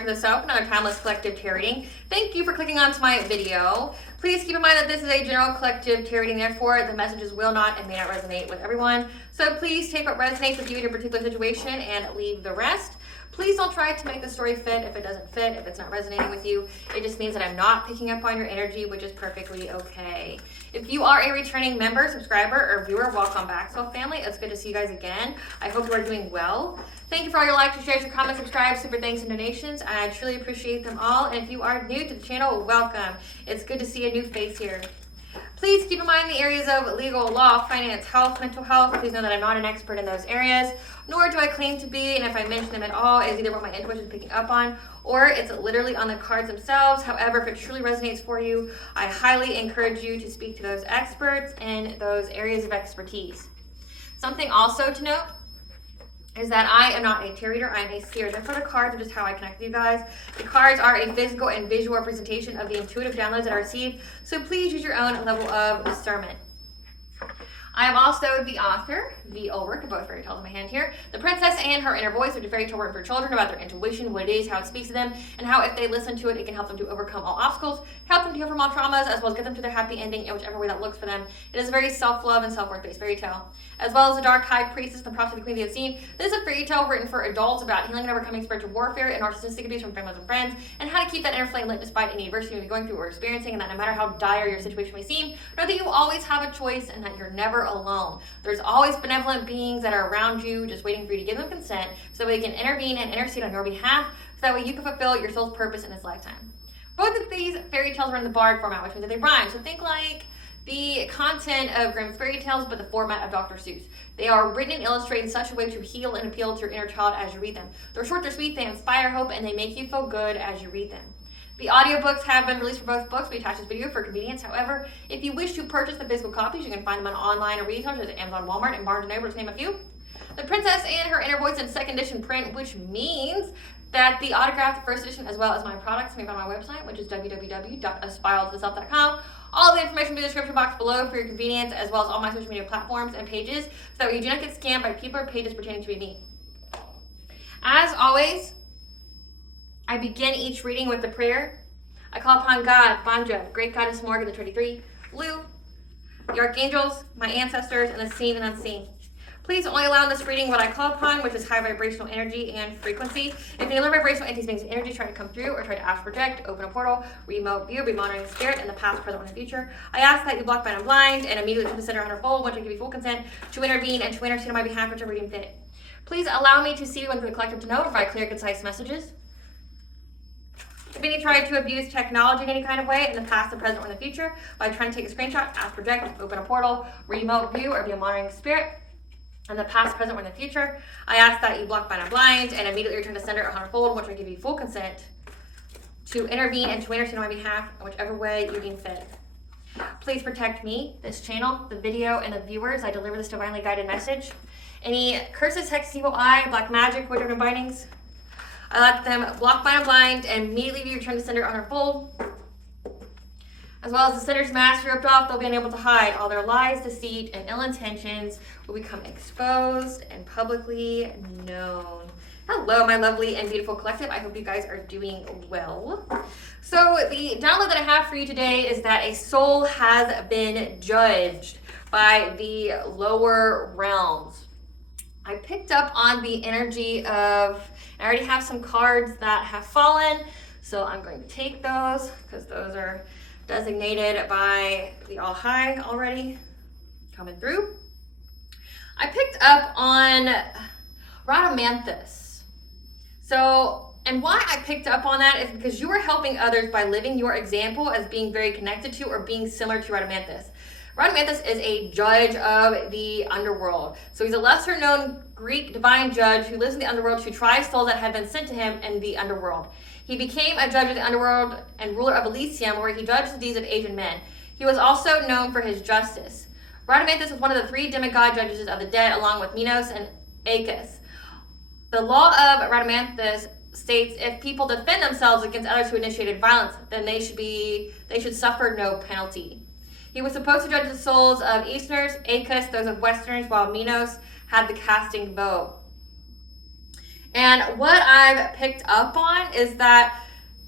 to the Self, another timeless collective tarot reading. Thank you for clicking onto my video. Please keep in mind that this is a general collective tarot reading, therefore the messages will not and may not resonate with everyone. So please take what resonates with you in your particular situation and leave the rest. Please don't try to make the story fit if it doesn't fit, if it's not resonating with you. It just means that I'm not picking up on your energy, which is perfectly okay. If you are a returning member, subscriber, or viewer, welcome back, Soul Family. It's good to see you guys again. I hope you are doing well. Thank you for all your likes, your shares, your comments, subscribe, super thanks, and donations. I truly appreciate them all. And if you are new to the channel, welcome. It's good to see a new face here. Please keep in mind the areas of legal, law, finance, health, mental health. Please know that I'm not an expert in those areas, nor do I claim to be, and if I mention them at all, it's either what my intuition is picking up on, or it's literally on the cards themselves. However, if it truly resonates for you, I highly encourage you to speak to those experts in those areas of expertise. Something also to note is that I am not a tarot reader, I am a seer. Therefore, the cards are just how I connect with you guys. The cards are a physical and visual representation of the intuitive downloads that I received, so please use your own level of discernment. I am also the author, the old work of both fairy tales in my hand here, The Princess and Her Inner Voice, which is a fairy tale written for children about their intuition, what it is, how it speaks to them, and how if they listen to it, it can help them to overcome all obstacles, help them to heal from all traumas, as well as get them to their happy ending in whichever way that looks for them. It is a very self-love and self-worth based fairy tale. As well as The Dark High Priestess, The Prophet of the Queen of the Unseen. This is a fairy tale written for adults about healing and overcoming spiritual warfare and narcissistic abuse from families and friends, and how to keep that inner flame lit despite any adversity you may be going through or experiencing, and that no matter how dire your situation may seem, know that you always have a choice and that you're never alone. There's always benevolent beings that are around you just waiting for you to give them consent so they can intervene and intercede on your behalf so that way you can fulfill your soul's purpose in this lifetime. Both of these fairy tales are in the bard format, which means that they rhyme. So think like the content of Grimm's fairy tales, but the format of Dr. Seuss. They are written and illustrated in such a way to heal and appeal to your inner child as you read them. They're short, they're sweet, they inspire hope, and they make you feel good as you read them. The audiobooks have been released for both books. We attach this video for convenience. However, if you wish to purchase the physical copies, you can find them on online or retailers such as Amazon, Walmart, and Barnes & Noble, to name a few. The Princess and Her Inner Voice in second edition print, which means that the autographed first edition, as well as my products, can be found on my website, which is www.aspiraltotheself.com. All the information will be in the description box below for your convenience, as well as all my social media platforms and pages, so that you do not get scammed by people or pages pretending to be me. As always, I begin each reading with a prayer. I call upon God, Banja, Great Goddess Morgan, the 33, Lou, the archangels, my ancestors, and the seen and unseen. Please only allow in this reading what I call upon, which is high vibrational energy and frequency. If any low vibrational entities, beings, and energy try to come through or try to ask, project, open a portal, remote view, be monitoring the spirit in the past, present, or in the future, I ask that you block, bind, and blind, and immediately to the center on her fold, once I give you full consent to intervene and to intercede on my behalf, whichever reading fit. Please allow me to see you and through the collective to know, provide clear, concise messages. If any tried to abuse technology in any kind of way in the past, the present, or in the future by trying to take a screenshot, ask, project, open a portal, remote view, or be a monitoring spirit in the past, present, or in the future, I ask that you block, bind, and blind, and immediately return to sender or hundredfold, which I give you full consent to intervene and to intercede on my behalf in whichever way you deem fit. Please protect me, this channel, the video, and the viewers. I deliver this divinely guided message. Any curses, hex, evil eye, black magic, witchcraft, and bindings, I let them block, bind, and blind, and immediately be returned to sender on her fold. As well as the sender's mask ripped off, they'll be unable to hide. All their lies, deceit, and ill intentions will become exposed and publicly known. Hello, my lovely and beautiful collective. I hope you guys are doing well. So the download that I have for you today is that a soul has been judged by the lower realms. I picked up on the energy of, I already have some cards that have fallen, so I'm going to take those because those are designated by the All High already coming through. I picked up on RHADAMANTHUS. So, and why I picked up on that is because you are helping others by living your example as being very connected to or being similar to RHADAMANTHUS. RHADAMANTHUS is a judge of the underworld. So he's a lesser known Greek divine judge who lives in the underworld to try souls that have been sent to him in the underworld. He became a judge of the underworld and ruler of Elysium, where he judged the deeds of Asian men. He was also known for his justice. RHADAMANTHUS was one of the 3 demigod judges of the dead, along with Minos and Acus. The law of RHADAMANTHUS states if people defend themselves against others who initiated violence, then they should suffer no penalty. He was supposed to judge the souls of Easterners, Acus those of Westerners, while Minos had the casting vote. And what I've picked up on is that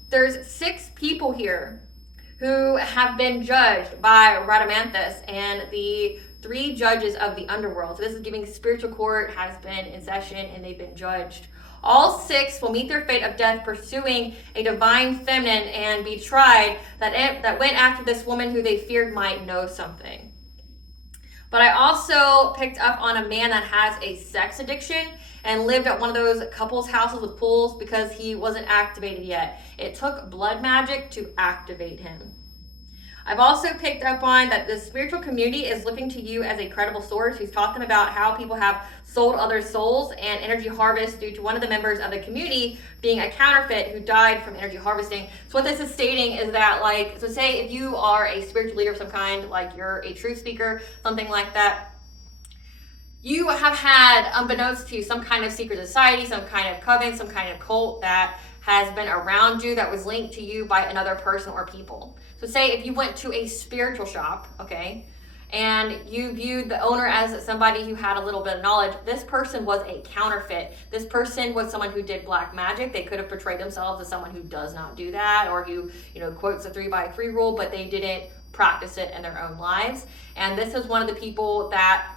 there's 6 people here who have been judged by RHADAMANTHUS and the 3 judges of the underworld. So this is giving spiritual court has been in session and they've been judged. All 6 will meet their fate of death pursuing a divine feminine and be tried that went after this woman who they feared might know something. But I also picked up on a man that has a sex addiction and lived at one of those couples' houses with pools because he wasn't activated yet. It took blood magic to activate him. I've also picked up on that the spiritual community is looking to you as a credible source who's taught them about how people have sold other souls and energy harvest due to one of the members of the community being a counterfeit who died from energy harvesting. So what this is stating is that, like, so say if you are a spiritual leader of some kind, like you're a truth speaker, something like that, you have had, unbeknownst to you, some kind of secret society, some kind of coven, some kind of cult that has been around you that was linked to you by another person or people. So say if you went to a spiritual shop, okay, and you viewed the owner as somebody who had a little bit of knowledge, this person was a counterfeit. This person was someone who did black magic. They could have portrayed themselves as someone who does not do that, or who, quotes the 3x3 rule, but they didn't practice it in their own lives. And this is one of the people that,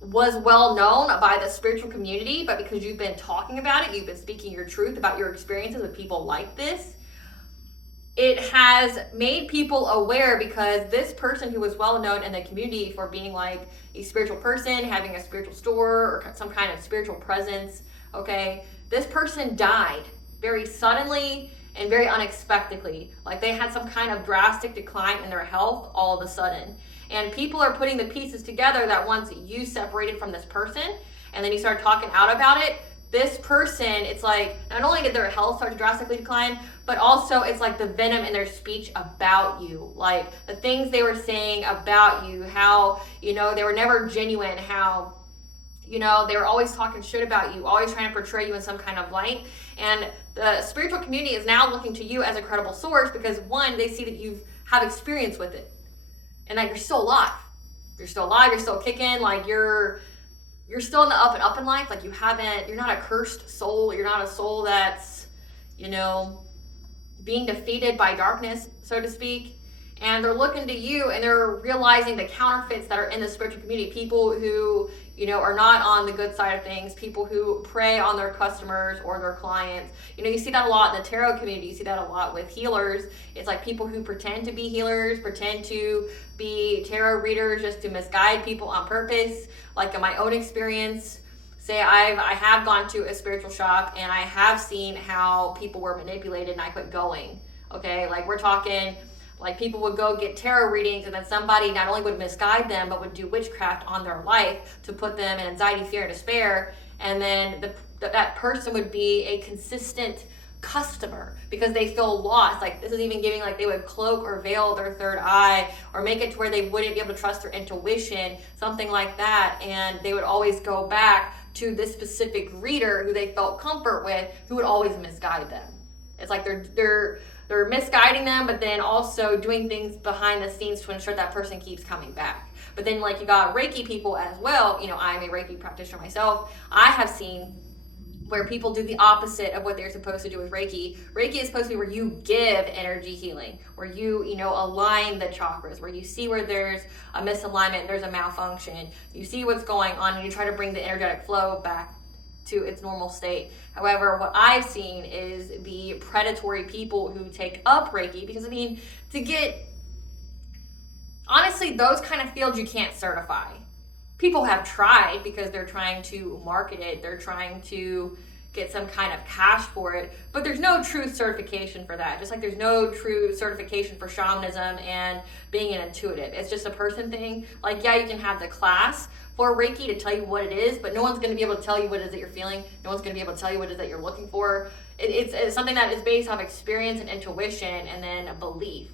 was well known by the spiritual community, but because you've been talking about it, you've been speaking your truth about your experiences with people like this, it has made people aware, because this person who was well known in the community for being like a spiritual person, having a spiritual store or some kind of spiritual presence, okay, this person died very suddenly and very unexpectedly. Like they had some kind of drastic decline in their health all of a sudden. And people are putting the pieces together that once you separated from this person and then you started talking out about it, this person, it's like not only did their health start to drastically decline, but also it's like the venom in their speech about you, like the things they were saying about you, how, they were never genuine, how, they were always talking shit about you, always trying to portray you in some kind of light. And the spiritual community is now looking to you as a credible source because, one, they see that you have experience with it and that you're still alive. You're still alive, you're still kicking, like you're still in the up and up in life. Like you're not a cursed soul. You're not a soul that's, being defeated by darkness, so to speak. And they're looking to you and they're realizing the counterfeits that are in the spiritual community. People who, are not on the good side of things. People who prey on their customers or their clients. You see that a lot in the tarot community. You see that a lot with healers. It's like people who pretend to be healers, pretend to be tarot readers just to misguide people on purpose. Like in my own experience, say I have gone to a spiritual shop and I have seen how people were manipulated and I quit going. Okay, like we're talking, like people would go get tarot readings and then somebody not only would misguide them, but would do witchcraft on their life to put them in anxiety, fear, and despair. And then that person would be a consistent customer because they feel lost. Like this is even giving, like they would cloak or veil their third eye or make it to where they wouldn't be able to trust their intuition, something like that. And they would always go back to this specific reader who they felt comfort with, who would always misguide them. It's like they're misguiding them, but then also doing things behind the scenes to ensure that person keeps coming back. But then like you got Reiki people as well. I'm a Reiki practitioner myself. I have seen where people do the opposite of what they're supposed to do with Reiki. Reiki is supposed to be where you give energy healing, where you, align the chakras, where you see where there's a misalignment, there's a malfunction. You see what's going on and you try to bring the energetic flow back to its normal state. However, what I've seen is the predatory people who take up Reiki, because honestly, those kind of fields you can't certify. People have tried because they're trying to market it, they're trying to get some kind of cash for it, but there's no true certification for that. Just like there's no true certification for shamanism and being an intuitive. It's just a person thing. Like, yeah, you can have the class for Reiki to tell you what it is, but no one's going to be able to tell you what it is that you're feeling. No one's going to be able to tell you what it is that you're looking for. It's something that is based off experience and intuition and then a belief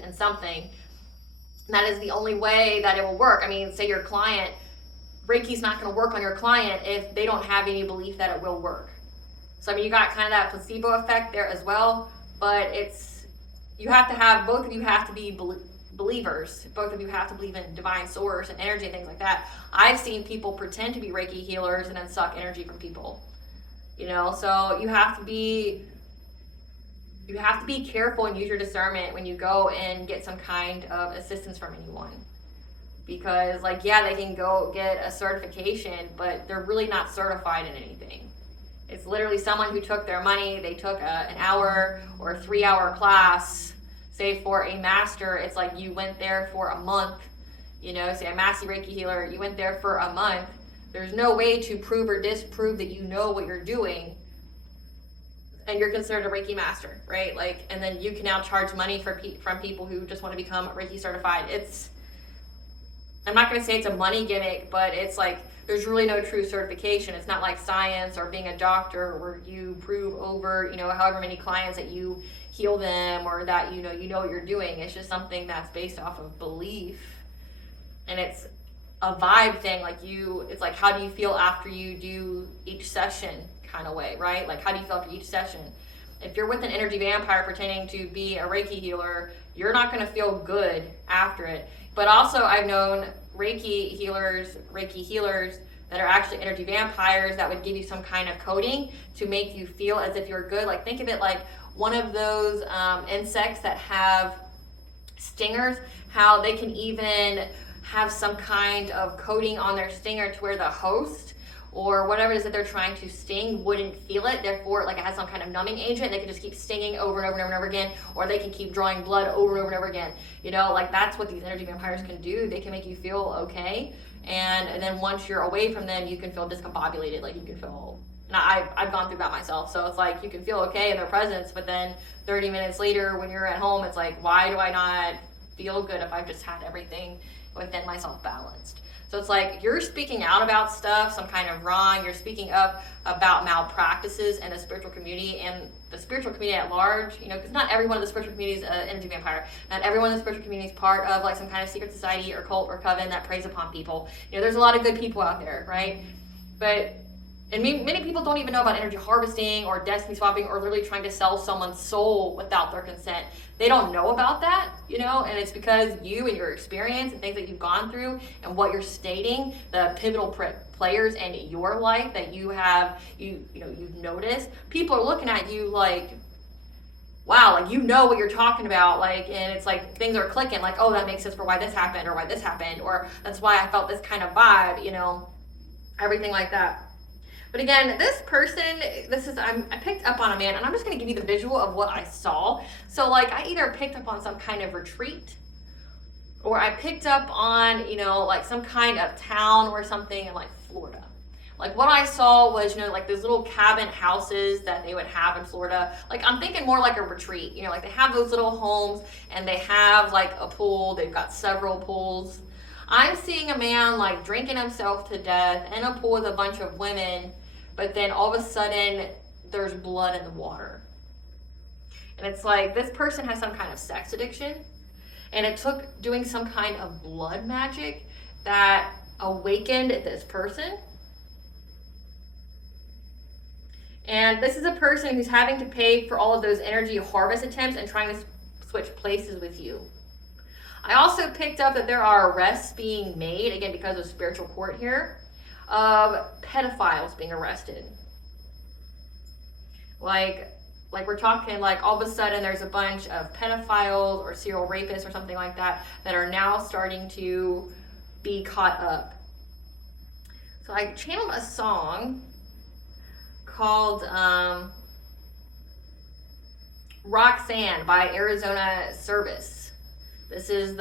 in something. And that is the only way that it will work. I mean, say your client, Reiki's not going to work on your client if they don't have any belief that it will work. So, I mean, you got kind of that placebo effect there as well, but both of you have to be believers. Both of you have to believe in divine source and energy and things like that. I've seen people pretend to be Reiki healers and then suck energy from people. you know? So you have to be careful and use your discernment when you go and get some kind of assistance from anyone. Because, like, yeah, they can go get a certification, but they're really not certified in anything. It's literally someone who took their money, they took an hour or a 3-hour class, say for a master, it's like you went there for a month, you know, say a Massey Reiki healer, you went there for a month. There's no way to prove or disprove that you know what you're doing, and you're considered a Reiki master, right? Like, and then you can now charge money from people who just want to become Reiki certified. I'm not going to say it's a money gimmick, but it's like there's really no true certification. It's not like science or being a doctor where you prove over, you know, however many clients that you heal them or that, you know what you're doing. It's just something that's based off of belief. And it's a vibe thing. Like it's like, how do you feel after you do each session kind of way, right? Like, how do you feel after each session? If you're with an energy vampire pretending to be a Reiki healer, you're not going to feel good after it. But also, I've known Reiki healers that are actually energy vampires that would give you some kind of coating to make you feel as if you're good. Like, think of it like one of those insects that have stingers, how they can even have some kind of coating on their stinger to where the host or whatever it is that they're trying to sting wouldn't feel it. Therefore, like, it has some kind of numbing agent. They can just keep stinging over and over and over and over again, or they can keep drawing blood over and over and over again. You know, like, that's what these energy vampires can do. They can make you feel okay. And then once you're away from them, you can feel discombobulated. Like, you can feel, and I've gone through that myself. So it's like, you can feel okay in their presence, but then 30 minutes later when you're at home, it's like, why do I not feel good if I've just had everything within myself balanced? So it's like you're speaking out about stuff, some kind of wrong. You're speaking up about malpractices in the spiritual community and the spiritual community at large, you know, because not everyone in the spiritual community is an energy vampire. Not everyone in the spiritual community is part of like some kind of secret society or cult or coven that preys upon people. You know, there's a lot of good people out there, right? And many people don't even know about energy harvesting or destiny swapping or literally trying to sell someone's soul without their consent. They don't know about that, you know, and it's because you and your experience and things that you've gone through and what you're stating, the pivotal players in your life that you have, you've noticed. People are looking at you like, wow, like, you know what you're talking about, like, and it's like things are clicking, like, oh, that makes sense for why this happened, or that's why I felt this kind of vibe, you know, everything like that. But again, this person, I picked up on a man, and I'm just going to give you the visual of what I saw. So, like, I either picked up on some kind of retreat, or I picked up on, you know, like some kind of town or something in, like, Florida. Like, what I saw was, you know, like those little cabin houses that they would have in Florida. Like, I'm thinking more like a retreat. You know, like they have those little homes, and they have, like, a pool. They've got several pools. I'm seeing a man, like, drinking himself to death in a pool with a bunch of women, but then all of a sudden there's blood in the water. And it's like this person has some kind of sex addiction, and it took doing some kind of blood magic that awakened this person. And this is a person who's having to pay for all of those energy harvest attempts and trying to switch places with you. I also picked up that there are arrests being made, again, because of spiritual court here, of pedophiles being arrested. Like we're talking, like, all of a sudden there's a bunch of pedophiles or serial rapists or something like that are now starting to be caught up. So I channeled a song called Roxanne by Arizona Service. This is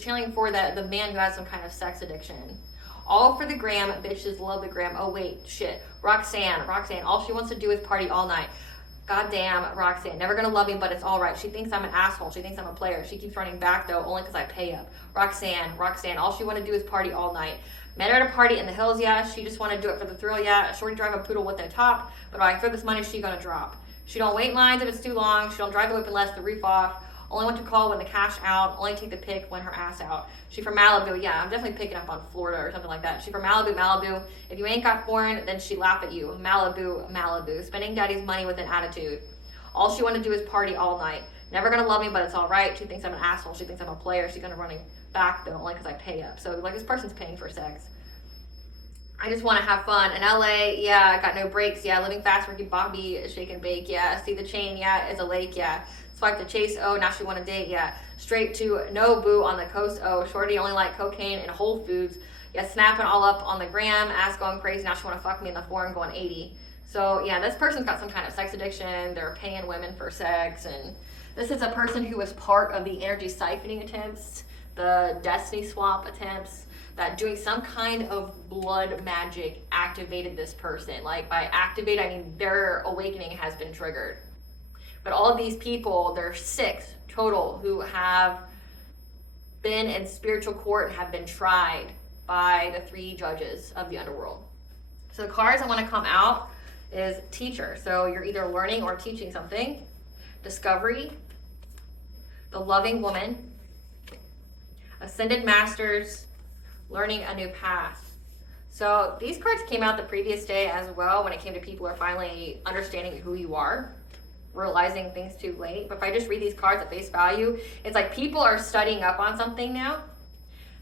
channeling for the man who has some kind of sex addiction. All for the gram, bitches love the gram. Oh wait, shit. Roxanne, all she wants to do is party all night. Goddamn, Roxanne, never gonna love me, but it's all right. She thinks I'm an asshole. She thinks I'm a player. She keeps running back though, only because I pay up. Roxanne, all she want to do is party all night. Met her at a party in the hills, yeah. She just want to do it for the thrill, yeah. Shorty drive a poodle with no top, but all right, for this money, she gonna drop. She don't wait in lines if it's too long. She don't drive the whip unless the roof off. Only want to call when the cash out. Only take the pic when her ass out. She from Malibu. Yeah, I'm definitely picking up on Florida or something like that. She from Malibu. If you ain't got foreign, then she laugh at you. Malibu. Spending daddy's money with an attitude. All she want to do is party all night. Never gonna love me, but it's all right. She thinks I'm an asshole. She thinks I'm a player. She's gonna running back though, only because I pay up. So, like, this person's paying for sex. I just want to have fun. In LA, yeah, got no breaks. Yeah, living fast, Ricky Bobby, shake and bake. Yeah, see the chain. Yeah, is a lake. Yeah, swipe the chase. Oh, now she want to date. Yeah, straight to Nobu on the coast. Oh, shorty only like cocaine and Whole Foods. Yeah, snapping all up on the gram. Ass going crazy. Now she want to fuck me in the foreign going 80. So yeah, this person's got some kind of sex addiction. They're paying women for sex, and this is a person who was part of the energy siphoning attempts, the destiny swap attempts. That doing some kind of blood magic activated this person. Like by activate, I mean their awakening has been triggered. But all of these people, there are 6 total who have been in spiritual court and have been tried by the 3 judges of the underworld. So the cards I want to come out is teacher. So you're either learning or teaching something. Discovery, the loving woman, ascended masters, learning a new path. So these cards came out the previous day as well when it came to people who are finally understanding who you are, realizing things too late. But if I just read these cards at face value, it's like people are studying up on something now.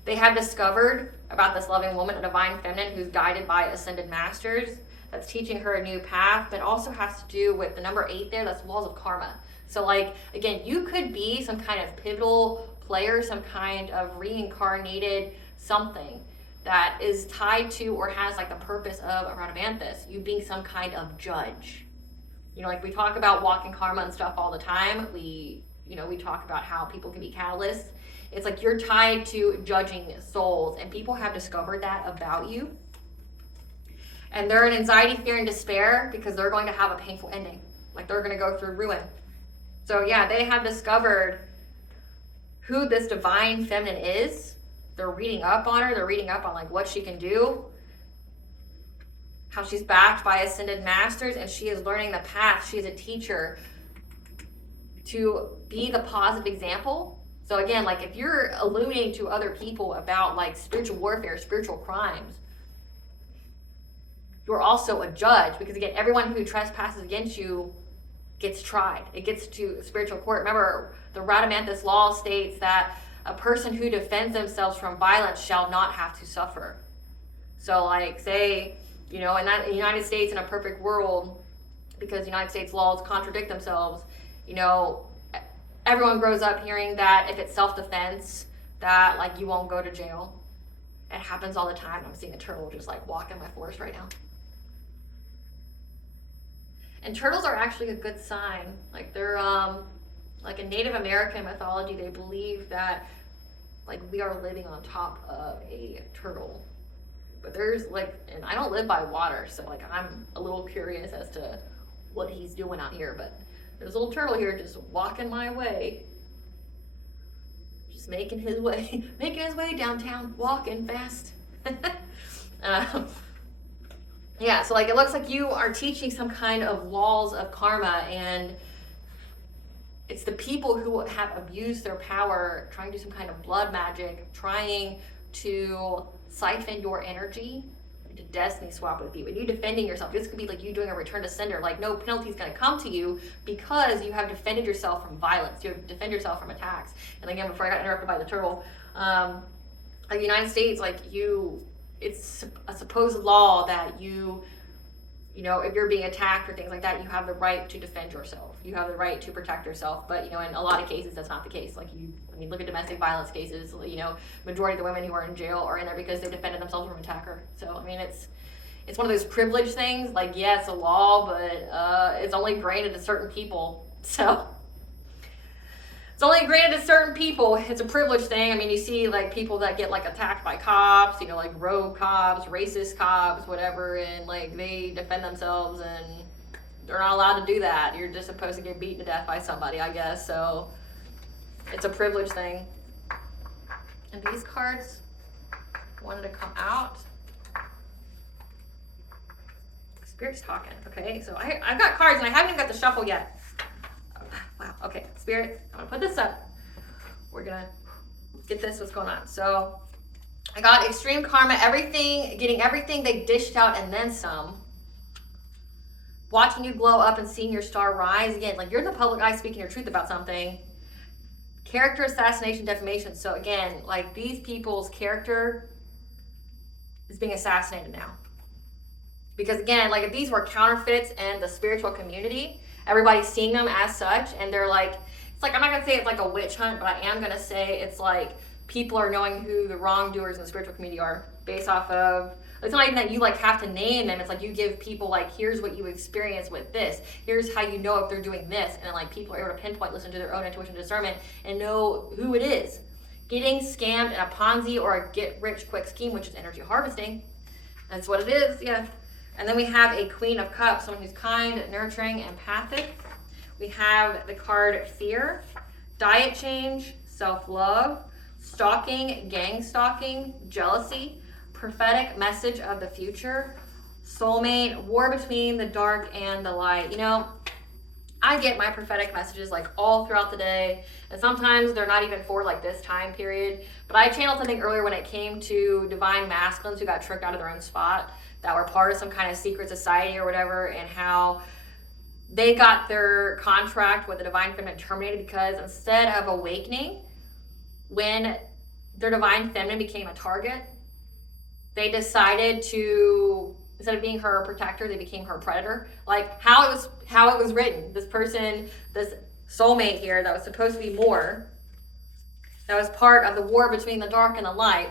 They have discovered about this loving woman, a divine feminine who's guided by ascended masters that's teaching her a new path, but also has to do with the number 8 there, that's laws of karma. So like, again, you could be some kind of pivotal player, some kind of reincarnated something that is tied to or has like the purpose of RHADAMANTHUS, you being some kind of judge. You know, like we talk about walking karma and stuff all the time. We talk about how people can be catalysts. It's like you're tied to judging souls, and people have discovered that about you. And they're in anxiety, fear, and despair because they're going to have a painful ending. Like they're going to go through ruin. So yeah, they have discovered who this divine feminine is. They're reading up on her. They're reading up on like what she can do, how she's backed by ascended masters, and she is learning the path. She is a teacher to be the positive example. So again, like if you're illuminating to other people about like spiritual warfare, spiritual crimes, you're also a judge, because again, everyone who trespasses against you gets tried. It gets to spiritual court. Remember, the RHADAMANTHUS law states that a person who defends themselves from violence shall not have to suffer. So like say, in the United States, in a perfect world, because United States laws contradict themselves, everyone grows up hearing that if it's self-defense, that like you won't go to jail. It happens all the time. I'm seeing a turtle just like walk in my forest right now. And turtles are actually a good sign. Like they're like in Native American mythology, they believe that like we are living on top of a turtle. But there's like, and I don't live by water, so like I'm a little curious as to what he's doing out here. But there's a little turtle here just walking my way, just making his way downtown, walking fast. Yeah, so like it looks like you are teaching some kind of laws of karma, and it's the people who have abused their power, trying to do some kind of blood magic, trying to siphon your energy, to destiny swap with you. And you defending yourself, this could be like you doing a return to sender, like no penalty is going to come to you because you have defended yourself from violence, you have defended yourself from attacks. And again, before I got interrupted by the turtle, like the United States, like it's a supposed law that if you're being attacked or things like that, you have the right to defend yourself. You have the right to protect yourself. But, in a lot of cases, that's not the case. Like look at domestic violence cases, majority of the women who are in jail are in there because they defended themselves from an attacker. So, it's one of those privilege things. Like, yeah, it's a law, but it's only granted to certain people. So it's only granted to certain people. It's a privilege thing. You see like people that get like attacked by cops, like rogue cops, racist cops, whatever, and like they defend themselves, and they're not allowed to do that. You're just supposed to get beaten to death by somebody, I guess. So it's a privilege thing. And these cards wanted to come out. Spirit's talking. Okay, so I've got cards and I haven't even got the shuffle yet. Wow. Okay, Spirit, I'm gonna put this up. We're gonna get this, what's going on. So I got extreme karma, getting everything they dished out and then some. Watching you glow up and seeing your star rise. Again, like you're in the public eye speaking your truth about something. Character assassination, defamation. So again, like these people's character is being assassinated now. Because again, like if these were counterfeits in the spiritual community, everybody's seeing them as such, and they're like, it's like, I'm not gonna say it's like a witch hunt, but I am gonna say it's like people are knowing who the wrongdoers in the spiritual community are based off of, it's not even that you like have to name them, it's like you give people like, here's what you experience with this, here's how you know if they're doing this, and then like people are able to pinpoint, listen to their own intuition discernment and know who it is. Getting scammed in a Ponzi or a get rich quick scheme, which is energy harvesting. That's what it is, yeah. And then we have a Queen of Cups, someone who's kind, nurturing, empathic. We have the card Fear, diet change, self-love, stalking, gang stalking, jealousy, prophetic message of the future, soulmate, war between the dark and the light. You know, I get my prophetic messages like all throughout the day, and sometimes they're not even for like this time period, but I channeled something earlier when it came to divine masculines who got tricked out of their own spot, that were part of some kind of secret society or whatever, and how they got their contract with the divine feminine terminated because instead of awakening, when their divine feminine became a target, they decided to, instead of being her protector, they became her predator. Like how it was written. This person, this soulmate here that was supposed to be more, that was part of the war between the dark and the light.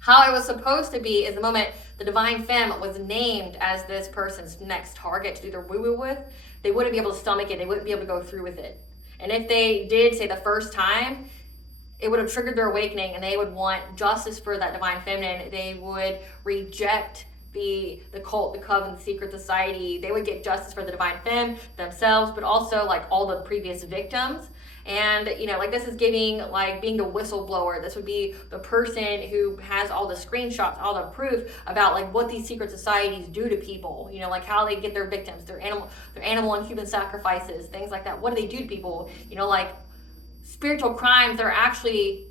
How it was supposed to be is the moment the divine femme was named as this person's next target to do their woo-woo with, they wouldn't be able to stomach it. They wouldn't be able to go through with it. And if they did, say the first time, it would have triggered their awakening, and they would want justice for that divine feminine. They would reject the cult, the coven, the secret society. They would get justice for the divine femme themselves, but also like all the previous victims. And you know, like this is giving like being the whistleblower. This would be the person who has all the screenshots, all the proof about like what these secret societies do to people. You know, like how they get their victims, their animal and human sacrifices, things like that. What do they do to people? You know, like spiritual crimes, they're actually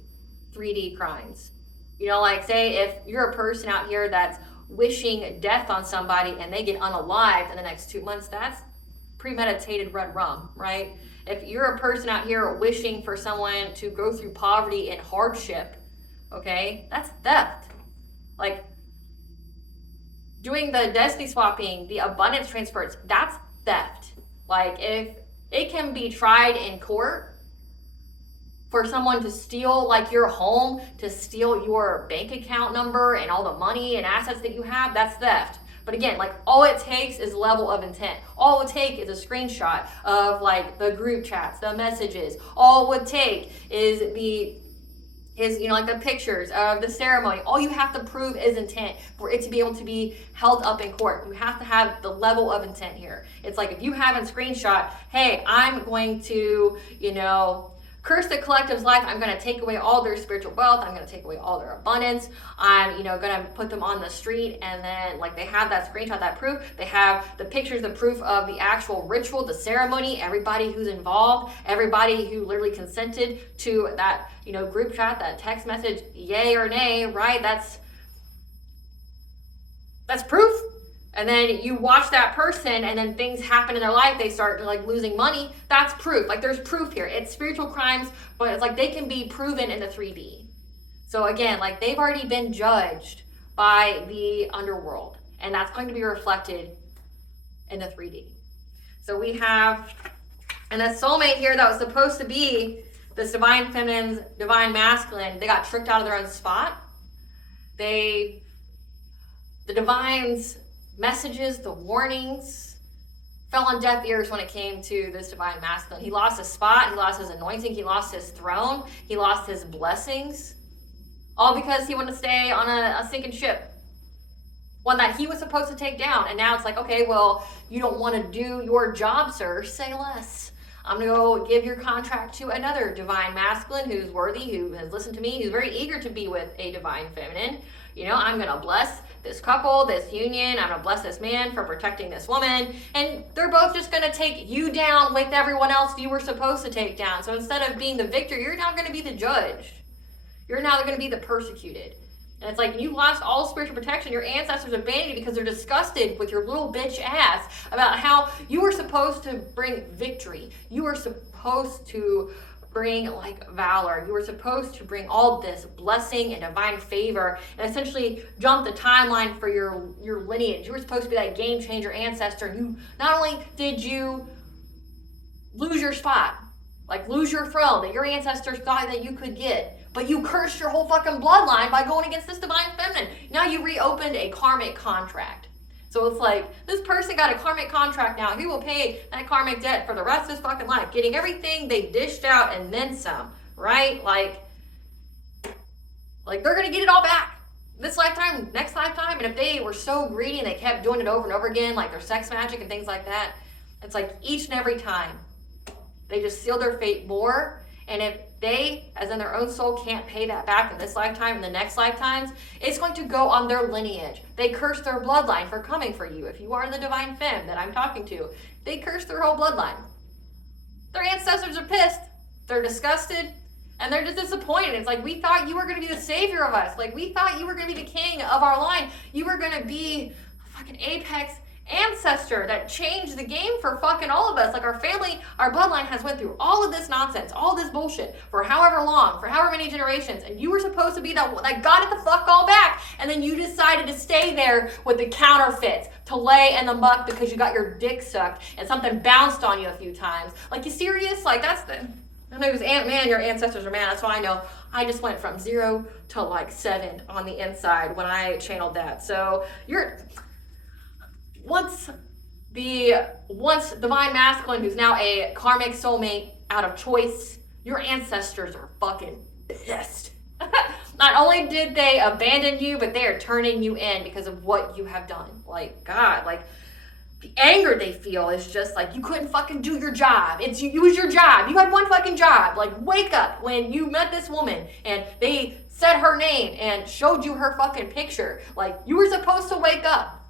3D crimes. You know, like say if you're a person out here that's wishing death on somebody and they get unalived in the next 2 months, that's premeditated red rum, right? If you're a person out here wishing for someone to go through poverty and hardship, okay, that's theft. Like doing the destiny swapping, the abundance transfers, that's theft. Like if it can be tried in court for someone to steal like your home, to steal your bank account number and all the money and assets that you have, that's theft. But again, like all it takes is level of intent. All it would take is a screenshot of like the group chats, the messages. All it would take is you know, like the pictures of the ceremony. All you have to prove is intent for it to be able to be held up in court. You have to have the level of intent here. It's like if you haven't screenshot, hey, I'm going to, you know, curse the collective's life. I'm going to take away all their spiritual wealth. I'm going to take away all their abundance. I'm, you know, going to put them on the street. And then like they have that screenshot, that proof. They have the pictures, the proof of the actual ritual, the ceremony, everybody who's involved, everybody who literally consented to that, you know, group chat, that text message, yay or nay, right? That's proof. And then you watch that person and then things happen in their life, they start like losing money, that's proof. Like there's proof here. It's spiritual crimes, but it's like they can be proven in the 3D. So again, like they've already been judged by the underworld, and that's going to be reflected in the 3D. So we have, and a soulmate here that was supposed to be this divine feminine's divine masculine, they got tricked out of their own spot. The divine's messages, the warnings, fell on deaf ears when it came to this divine masculine. He lost his spot, he lost his anointing, he lost his throne, he lost his blessings, all because he wanted to stay on a sinking ship, one that he was supposed to take down. And now it's like, okay, well, you don't want to do your job, sir, say less. I'm going to go give your contract to another divine masculine who's worthy, who has listened to me, who's very eager to be with a divine feminine. You know, I'm going to bless this couple, this union. I'm going to bless this man for protecting this woman. And they're both just going to take you down with everyone else you were supposed to take down. So instead of being the victor, you're now going to be the judge. You're now going to be the persecuted. And it's like, you lost all spiritual protection. Your ancestors abandoned you because they're disgusted with your little bitch ass about how you were supposed to bring victory. You were supposed to bring like valor. You were supposed to bring all this blessing and divine favor and essentially jump the timeline for your lineage. You were supposed to be that game changer ancestor. And you not only did you lose your spot, like lose your throne that your ancestors thought that you could get, but you cursed your whole fucking bloodline by going against this divine feminine. Now you reopened a karmic contract. So it's like, this person got a karmic contract now. He will pay that karmic debt for the rest of his fucking life, getting everything they dished out and then some, right? Like they're gonna get it all back. This lifetime, next lifetime. And if they were so greedy and they kept doing it over and over again, like their sex magic and things like that, it's like each and every time they just seal their fate more. And if they, as in their own soul, can't pay that back in this lifetime and the next lifetimes, it's going to go on their lineage. They curse their bloodline for coming for you. If you are the divine femme that I'm talking to, they curse their whole bloodline. Their ancestors are pissed. They're disgusted. And they're just disappointed. It's like, we thought you were going to be the savior of us. Like, we thought you were going to be the king of our line. You were going to be a fucking apex ancestor that changed the game for fucking all of us. Like, our family, our bloodline has went through all of this nonsense, all this bullshit for however long, for however many generations, and you were supposed to be that got it the fuck all back, and then you decided to stay there with the counterfeits to lay in the muck because you got your dick sucked and something bounced on you a few times. Like, you serious? Like, that's the... I know it was man, your ancestors are man. That's why I know. I just went from 0 to like 7 on the inside when I channeled that. So you're... Once divine masculine, who's now a karmic soulmate out of choice, your ancestors are fucking pissed. Not only did they abandon you, but they are turning you in because of what you have done. Like, God, like, the anger they feel is just like, you couldn't fucking do your job. It was your job. You had one fucking job. Like, wake up when you met this woman and they said her name and showed you her fucking picture. Like, you were supposed to wake up.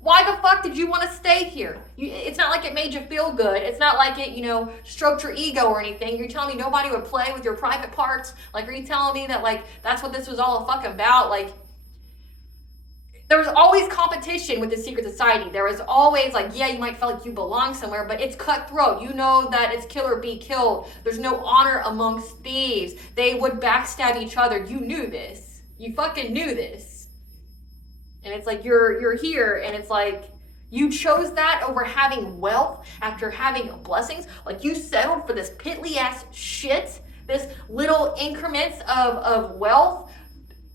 Why the fuck did you want to stay here? It's not like it made you feel good. It's not like it, stroked your ego or anything. You're telling me nobody would play with your private parts? Like, are you telling me that, like, that's what this was all fucking about? Like, there was always competition with the secret society. There was always, like, yeah, you might feel like you belong somewhere, but it's cutthroat. You know that it's kill or be killed. There's no honor amongst thieves. They would backstab each other. You knew this. You fucking knew this. And it's like, you're here, and it's like, you chose that over having wealth after having blessings. Like, you settled for this piddly ass shit, this little increments of wealth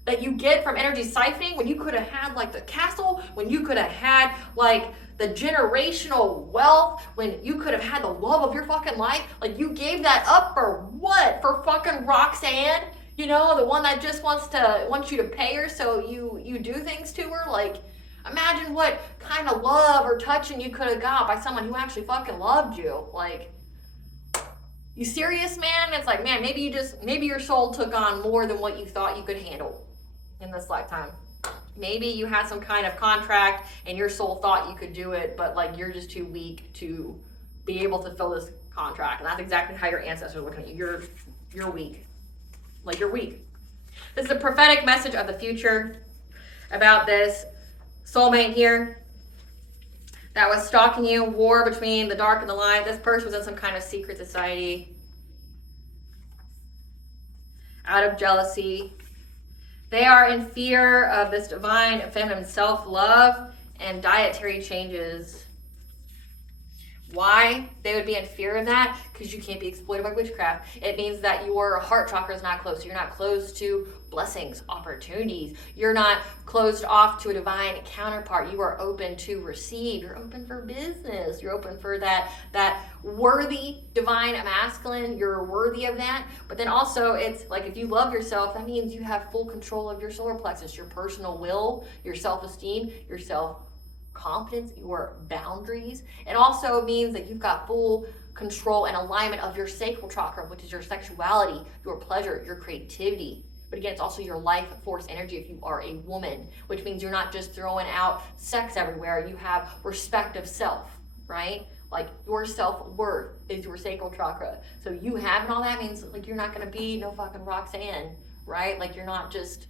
that you get from energy siphoning, when you could have had like the castle, when you could have had like the generational wealth, when you could have had the love of your fucking life. Like, you gave that up for what? For fucking Roxanne? The one that just wants you to pay her so you do things to her. Like, imagine what kind of love or touching you could have got by someone who actually fucking loved you. Like, you serious, man? It's like, man, maybe your soul took on more than what you thought you could handle in this lifetime. Maybe you had some kind of contract and your soul thought you could do it, but like, you're just too weak to be able to fill this contract. And that's exactly how your ancestors are looking at you. You're weak. Like, you're weak. This is a prophetic message of the future about this soulmate here that was stalking you, war between the dark and the light. This person was in some kind of secret society out of jealousy. They are in fear of this divine feminine self-love and dietary changes. Why they would be in fear of that? Because you can't be exploited by witchcraft. It means that your heart chakra is not closed. You're not closed to blessings, opportunities. You're not closed off to a divine counterpart. You are open to receive. You're open for business. You're open for that worthy divine masculine. You're worthy of that. But then also, it's like, if you love yourself, that means you have full control of your solar plexus, your personal will, your self-esteem, your self-confidence, your boundaries. It also means that you've got full control and alignment of your sacral chakra, which is your sexuality, your pleasure, your creativity. But again, it's also your life force energy if you are a woman, which means you're not just throwing out sex everywhere. You have respect of self, right? Like, your self-worth is your sacral chakra. So you having all that means, like, you're not going to be no fucking Roxanne, right? Like, you're not just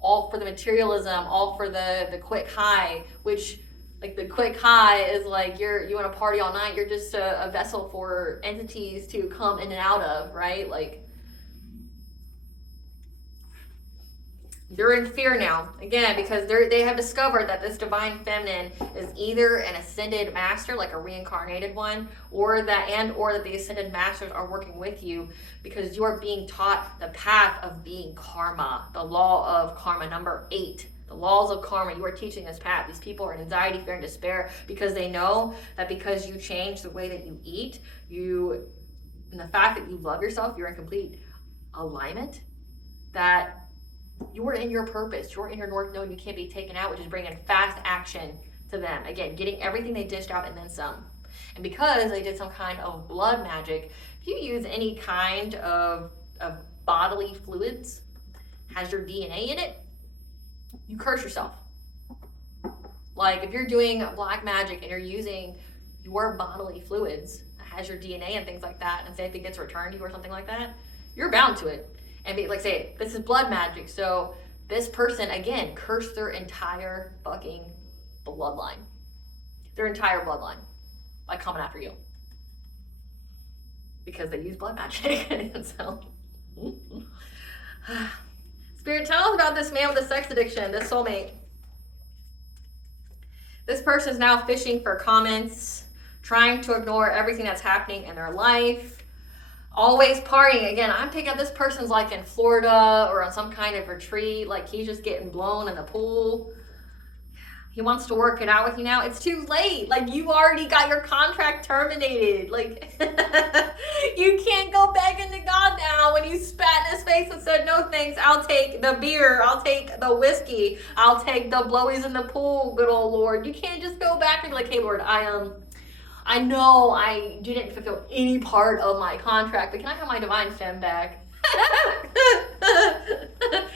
all for the materialism, all for the quick high, which Like the quick high is like you want to party all night. You're just a vessel for entities to come in and out of, right? Like they're in fear now, again, because they have discovered that this divine feminine is either an ascended master, like a reincarnated one, or that the ascended masters are working with you because you are being taught the path of being karma, the law of karma, number 8. The laws of karma. You are teaching this path. These people are in anxiety, fear, and despair because they know that because you change the way that you eat, and the fact that you love yourself, you're in complete alignment, that you're in your purpose, you're in your north node, you can't be taken out, which is bringing fast action to them. Again, getting everything they dished out and then some. And because they did some kind of blood magic, if you use any kind of bodily fluids, has your DNA in it, you curse yourself. Like if you're doing black magic and you're using your bodily fluids that has your DNA and things like that, and say if it gets returned to you or something like that, you're bound to it. And be like, say, this is blood magic. So this person, again, cursed their entire fucking bloodline. Their entire bloodline by coming after you. Because they use blood magic. And so, Spirit, tell us about this man with a sex addiction, this soulmate. This person is now fishing for comments, trying to ignore everything that's happening in their life. Always partying. Again, I'm picking up this person's like in Florida or on some kind of retreat. Like he's just getting blown in the pool. He wants to work it out with you now. It's too late. Like you already got your contract terminated. Like you can't go begging to God now when you spat in his face and said, no thanks, I'll take the beer. I'll take the whiskey. I'll take the blowies in the pool, good old Lord. You can't just go back and be like, hey Lord, I know I didn't fulfill any part of my contract, but can I have my divine femme back?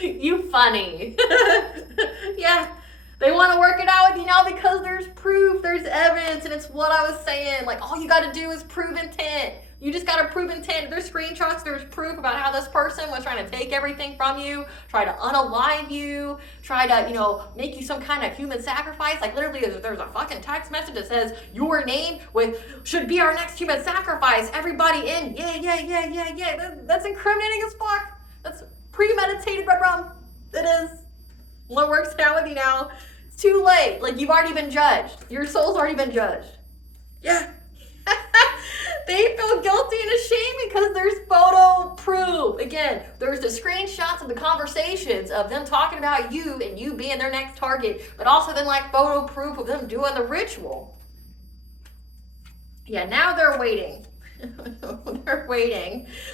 You funny. Yeah, they want to work it out with you now because there's proof, there's evidence, and it's what I was saying. Like, all you got to do is prove intent. You just got to prove intent. There's screenshots, there's proof about how this person was trying to take everything from you, try to unalive you, try to, make you some kind of human sacrifice. Like literally there's a fucking text message that says your name should be our next human sacrifice. Everybody in. Yeah. That's incriminating as fuck. That's premeditated, red rum. It is. What works out with you now? It's too late. Like you've already been judged. Your soul's already been judged. Yeah. They feel guilty and ashamed because there's photo proof. Again, there's the screenshots of the conversations of them talking about you and you being their next target, but also then like photo proof of them doing the ritual. Yeah, now they're waiting.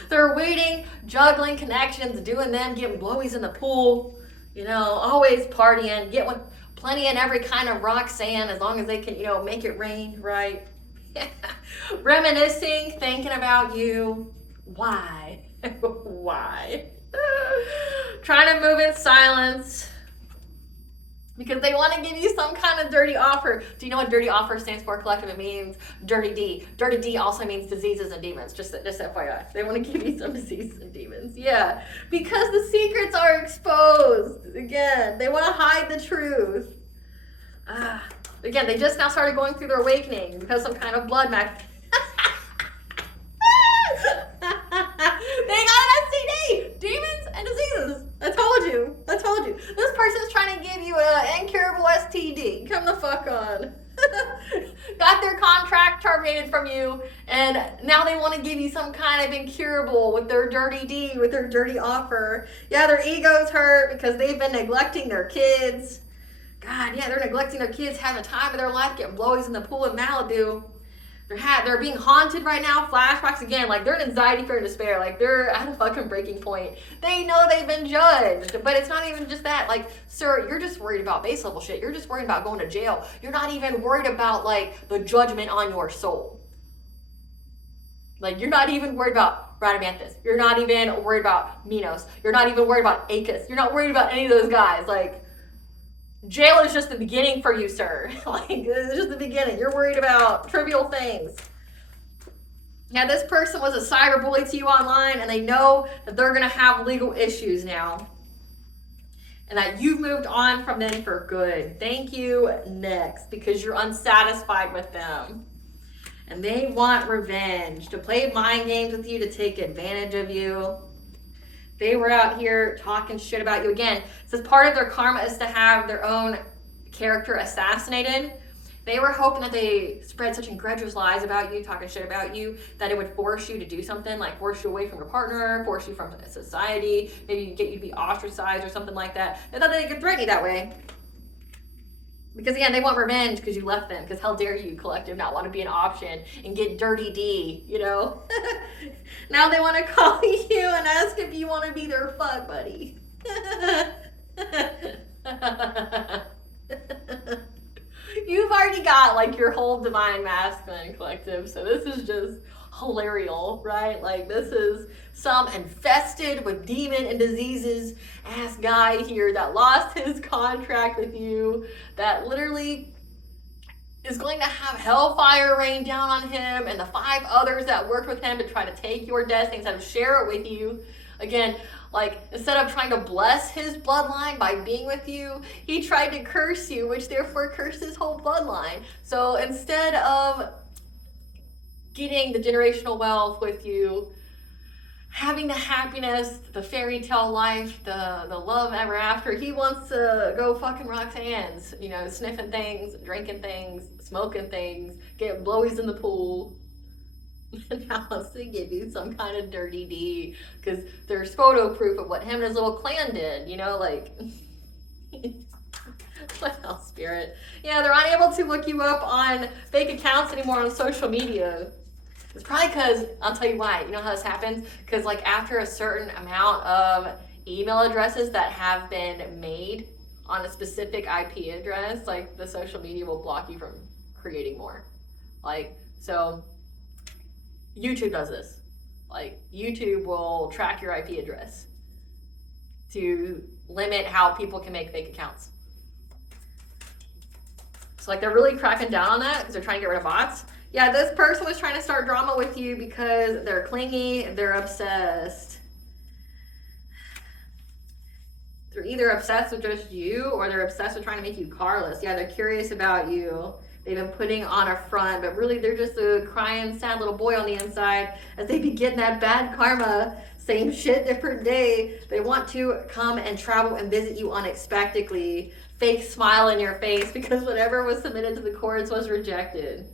They're waiting, juggling connections, doing them, getting blowies in the pool, always partying, getting plenty in every kind of rock sand as long as they can, make it rain, right? Reminiscing, thinking about you. Why? Why? Trying to move in silence because they want to give you some kind of dirty offer. Do you know what dirty offer stands for? Collective, it means dirty D. Dirty D also means diseases and demons. Just FYI. They want to give you some diseases and demons. Yeah, because the secrets are exposed. Again, they want to hide the truth. Again, they just now started going through their awakening because some kind of blood magic. They got an STD! Demons and diseases. I told you. This person's trying to give you an incurable STD. Come the fuck on. Got their contract terminated from you, and now they want to give you some kind of incurable with their dirty D, with their dirty offer. Yeah, their ego's hurt because they've been neglecting their kids. God, yeah, they're neglecting their kids, having the time of their life, getting blowies in the pool in Malibu. They're being haunted right now, flashbacks again, like they're in anxiety, fear, and despair, like they're at a fucking breaking point. They know they've been judged, but it's not even just that. Like, sir, you're just worried about base level shit. You're just worried about going to jail. You're not even worried about like the judgment on your soul. Like, you're not even worried about RHADAMANTHUS. You're not even worried about Minos. You're not even worried about Acus. You're not worried about any of those guys. Like, jail is just the beginning for you, sir. Like, it's just the beginning. You're worried about trivial things. Now, this person was a cyberbully to you online, and they know that they're going to have legal issues now. and that you've moved on from them for good. Thank you, next, because you're unsatisfied with them. And they want revenge, to play mind games with you, to take advantage of you. They were out here talking shit about you. Again, since part of their karma is to have their own character assassinated, they were hoping that they spread such egregious lies about you, talking shit about you, that it would force you to do something, like force you away from your partner, force you from society, maybe get you to be ostracized or something like that. They thought they could threaten you that way. Because again, they want revenge because you left them. Because how dare you, collective, not want to be an option and get dirty D, you know? Now they want to call you and ask if you want to be their fuck buddy. You've already got like your whole divine masculine, collective, so this is just hilarious, right? Like, this is some infested with demon and diseases ass guy here that lost his contract with you, that literally is going to have hellfire rain down on him and the 5 others that worked with him to try to take your destiny instead of share it with you. Again, like, instead of trying to bless his bloodline by being with you, he tried to curse you, which therefore cursed his whole bloodline. So instead of getting the generational wealth with you, having the happiness, the fairy tale life, the love ever after, he wants to go fucking Roxanne's, you know, sniffing things, drinking things, smoking things, getting blowies in the pool. And now wants to give you some kind of dirty D, because there's photo proof of what him and his little clan did, you know, like, what else, spirit? Yeah, they're unable to look you up on fake accounts anymore on social media. It's probably because, I'll tell you why, you know how this happens? Because like after a certain amount of email addresses that have been made on a specific IP address, like the social media will block you from creating more. Like, so YouTube does this. Like, YouTube will track your IP address to limit how people can make fake accounts. So like, they're really cracking down on that because they're trying to get rid of bots. Yeah, this person was trying to start drama with you because they're clingy, they're obsessed. They're either obsessed with just you or they're obsessed with trying to make you carless. Yeah, they're curious about you. They've been putting on a front, but really they're just a crying, sad little boy on the inside as they be getting that bad karma. Same shit, different day. They want to come and travel and visit you unexpectedly. Fake smile in your face because whatever was submitted to the courts was rejected.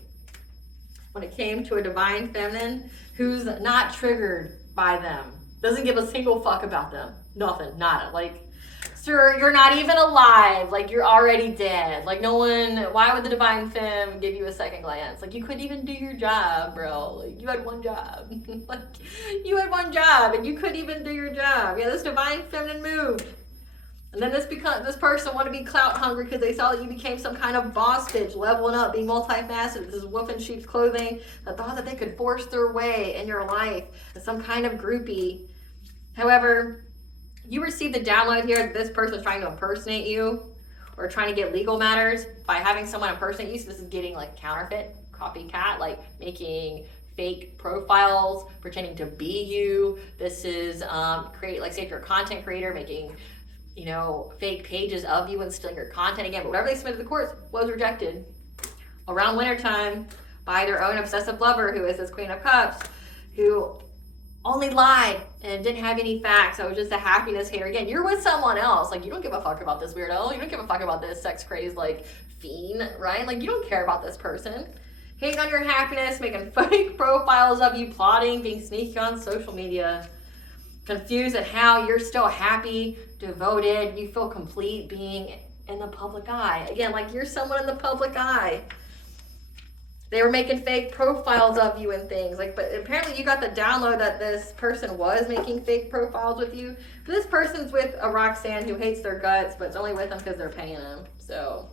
When it came to a divine feminine who's not triggered by them, doesn't give a single fuck about them. Nothing, nada. Like, sir, you're not even alive. Like, you're already dead. Like, no one, why would the divine femme give you a second glance? Like, you couldn't even do your job, bro. Like, you had one job. Like, you had one job and you couldn't even do your job. Yeah, this divine feminine moved. And then this person wanted to be clout hungry because they saw that you became some kind of boss bitch, leveling up, being multifaceted. This is wolf in sheep's clothing. That thought that they could force their way in your life as some kind of groupie. However, you received the download here that this person is trying to impersonate you or trying to get legal matters by having someone impersonate you. So this is getting like counterfeit, copycat, like making fake profiles, pretending to be you. This is create, like, say if you're a content creator, making, you know, fake pages of you and stealing your content again. But whatever they submitted to the courts was rejected around wintertime by their own obsessive lover, who is this Queen of Cups, who only lied and didn't have any facts. So it was just a happiness here. Again, you're with someone else. Like, you don't give a fuck about this weirdo. You don't give a fuck about this sex crazed, like, fiend, right? Like, you don't care about this person. Hating on your happiness, making fake profiles of you, plotting, being sneaky on social media. Confused at how you're still happy, devoted, you feel complete being in the public eye. Again, like, you're someone in the public eye. They were making fake profiles of you and things. Like, but apparently you got the download that this person was making fake profiles with you. But this person's with a Roxanne who hates their guts, but it's only with them because they're paying them. So,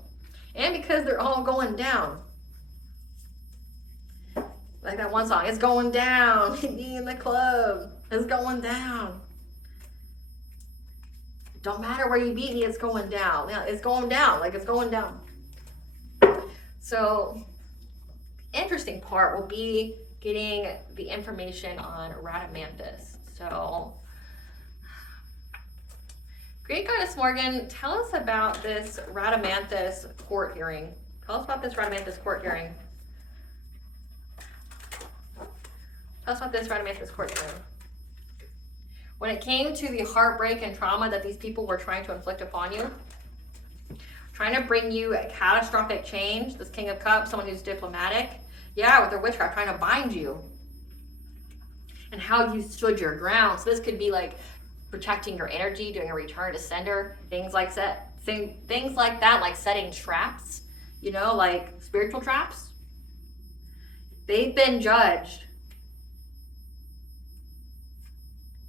and because they're all going down. Like that one song, it's going down. Be in the club. It's going down. Don't matter where you beat me, it's going down. Yeah, it's going down. Like, it's going down. So, interesting part will be getting the information on RHADAMANTHUS. So, Great Goddess Morgan, tell us about this RHADAMANTHUS court hearing. Tell us about this RHADAMANTHUS court hearing. Tell us about this RHADAMANTHUS court hearing. When it came to the heartbreak and trauma that these people were trying to inflict upon you, trying to bring you a catastrophic change, this King of Cups, someone who's diplomatic, yeah, with their witchcraft, trying to bind you, and how you stood your ground. So this could be like protecting your energy, doing a return to sender, things like that, like setting traps, you know, like spiritual traps. They've been judged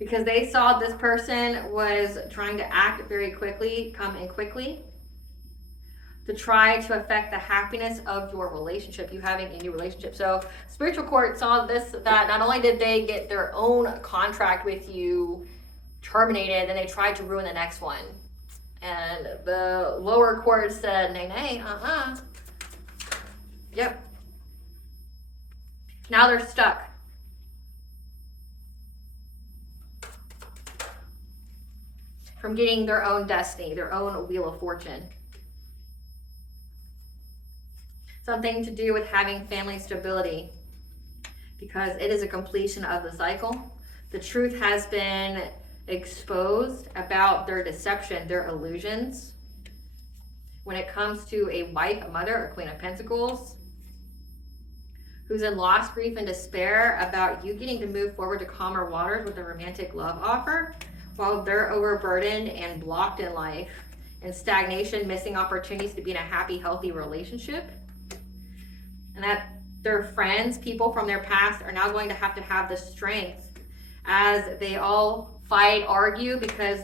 because they saw this person was trying to act very quickly, come in quickly, to try to affect the happiness of your relationship, you having a new relationship. So spiritual court saw this, that not only did they get their own contract with you terminated, then they tried to ruin the next one. And the lower court said, nay, Yep. Now they're stuck. From getting their own destiny, their own wheel of fortune. Something to do with having family stability, because it is a completion of the cycle. The truth has been exposed about their deception, their illusions. When it comes to a wife, a mother, a Queen of Pentacles, who's in loss, grief, and despair about you getting to move forward to calmer waters with a romantic love offer, while they're overburdened and blocked in life, in stagnation, missing opportunities to be in a happy, healthy relationship. And that their friends, people from their past, are now going to have the strength as they all fight, argue, because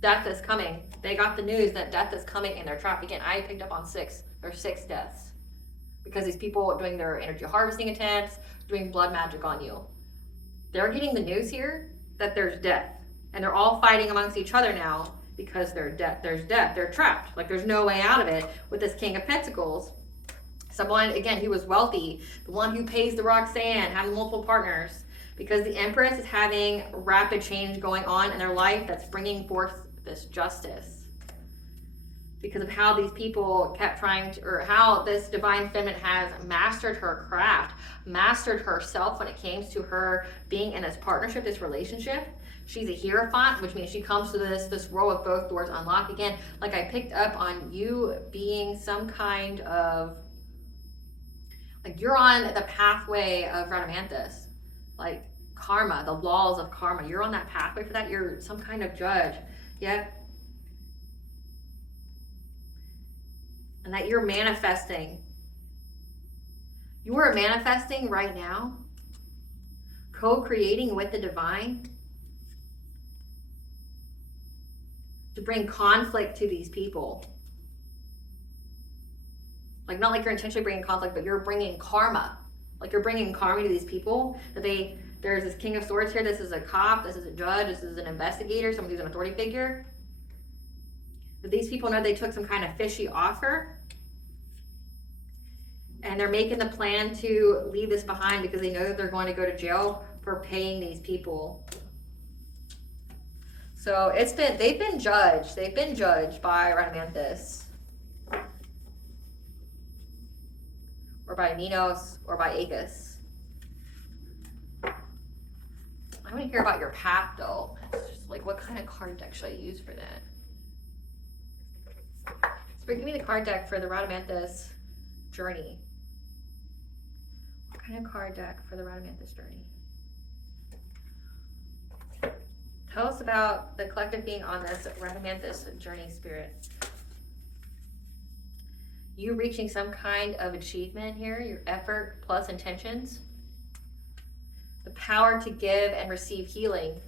death is coming. They got the news that death is coming in their trap. Again, I picked up on 6. There's 6 deaths. Because these people are doing their energy harvesting attempts, doing blood magic on you. They're getting the news here that there's death. And they're all fighting amongst each other now because there's death. They're trapped. Like, there's no way out of it with this King of Pentacles. Someone, again, who was wealthy, the one who pays the Roxanne, having multiple partners, because the Empress is having rapid change going on in their life that's bringing forth this justice. Because of how these people kept trying to, or how this divine feminine has mastered her craft, mastered herself when it came to her being in this partnership, this relationship. She's a Hierophant, which means she comes to this world with both doors unlocked. Again, like I picked up on you being some kind of, like you're on the pathway of RHADAMANTHUS, like karma, the laws of karma. You're on that pathway for that. You're some kind of judge. Yeah. And that you're manifesting. You are manifesting right now, co-creating with the divine to bring conflict to these people. Like, not like you're intentionally bringing conflict, but you're bringing karma. Like, you're bringing karma to these people. That there's this King of Swords here. This is a cop. This is a judge. This is an investigator. Someone who's an authority figure. But these people know they took some kind of fishy offer. And they're making the plan to leave this behind because they know that they're going to go to jail for paying these people. So they've been judged. They've been judged by RHADAMANTHUS. Or by Minos, or by Agus. I want to hear about your path, though. It's just like, what kind of card deck should I use for that? So give me the card deck for the RHADAMANTHUS journey. What kind of card deck for the RHADAMANTHUS journey? Tell us about the collective being on this RHADAMANTHUS journey, Spirit. You reaching some kind of achievement here, your effort plus intentions. The power to give and receive healing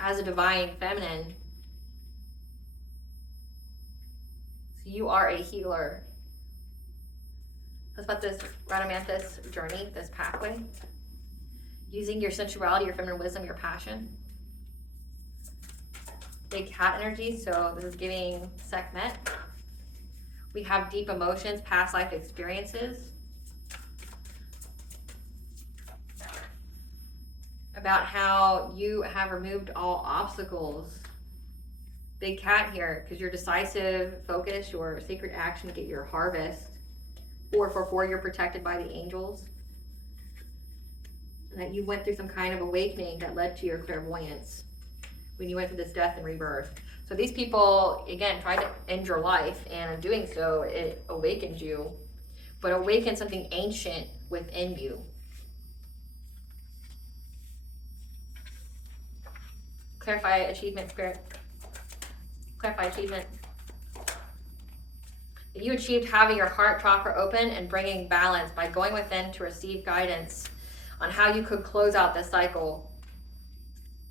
as a divine feminine. So you are a healer. That's about this RHADAMANTHUS journey, this pathway. Using your sensuality, your feminine wisdom, your passion. Big cat energy, so this is giving Sekhmet. We have deep emotions, past life experiences. A about how you have removed all obstacles. Big cat here, because your decisive focus, your sacred action to get your harvest. 444, you're protected by the angels. And that you went through some kind of awakening that led to your clairvoyance when you went through this death and rebirth. So these people, again, tried to end your life, and in doing so, it awakened you, but awakened something ancient within you. Clarify achievement, Spirit. Clarify achievement. You achieved having your heart chakra open and bringing balance by going within to receive guidance on how you could close out this cycle,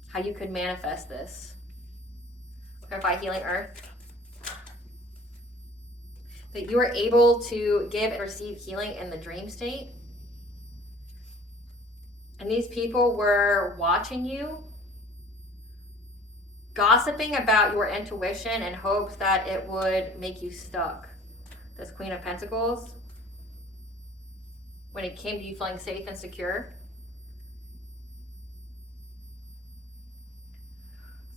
how you could manifest this. Clarify healing earth. That you are able to give and receive healing in the dream state. And these people were watching you, gossiping about your intuition in hopes that it would make you stuck. This Queen of Pentacles, when it came to you feeling safe and secure.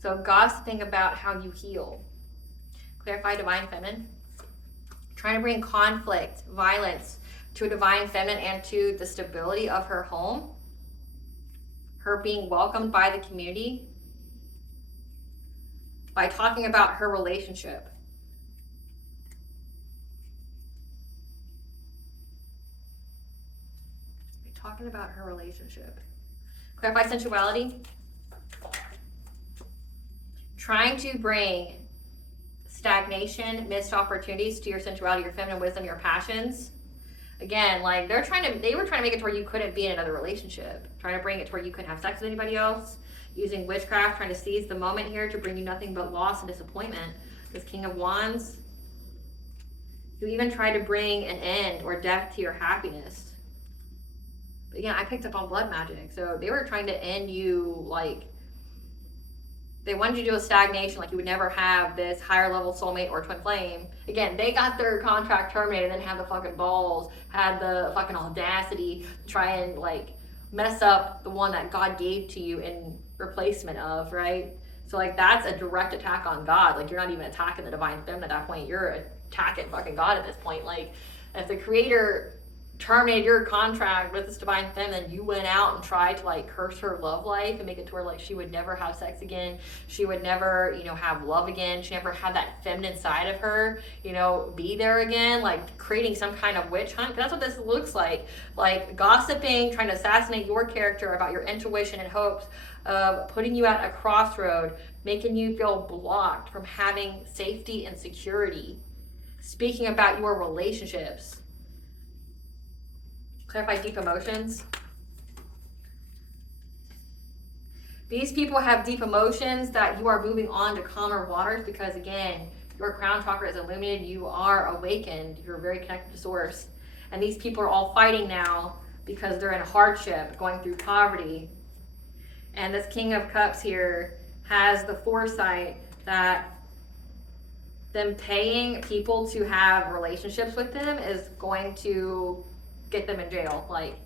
So gossiping about how you heal. Clarify divine feminine. Trying to bring conflict, violence to a divine feminine and to the stability of her home. Her being welcomed by the community. By talking about her relationship. Talking about her relationship. Clarify sensuality. Trying to bring stagnation, missed opportunities to your sensuality, your feminine wisdom, your passions. Again, like they were trying to make it to where you couldn't be in another relationship. Trying to bring it to where you couldn't have sex with anybody else. Using witchcraft, trying to seize the moment here to bring you nothing but loss and disappointment. This King of Wands. You even tried to bring an end or death to your happiness. But again, I picked up on blood magic. So they were trying to end you, like, they wanted you to do a stagnation, like you would never have this higher level soulmate or twin flame. Again, they got their contract terminated and then had the fucking balls, had the fucking audacity to try and like mess up the one that God gave to you in replacement of, right? So like that's a direct attack on God. Like you're not even attacking the divine feminine at that point. You're attacking fucking God at this point. Like if the creator terminated your contract with this divine feminine, you went out and tried to like curse her love life and make it to where like she would never have sex again, she would never, you know, have love again, she never had that feminine side of her, you know, be there again, like creating some kind of witch hunt. That's what this looks like gossiping, trying to assassinate your character about your intuition and hopes of putting you at a crossroad, making you feel blocked from having safety and security, speaking about your relationships. Clarify deep emotions. These people have deep emotions that you are moving on to calmer waters because, again, your crown chakra is illuminated. You are awakened. You're very connected to source. And these people are all fighting now because they're in hardship, going through poverty. And this King of Cups here has the foresight that them paying people to have relationships with them is going to get them in jail. Like,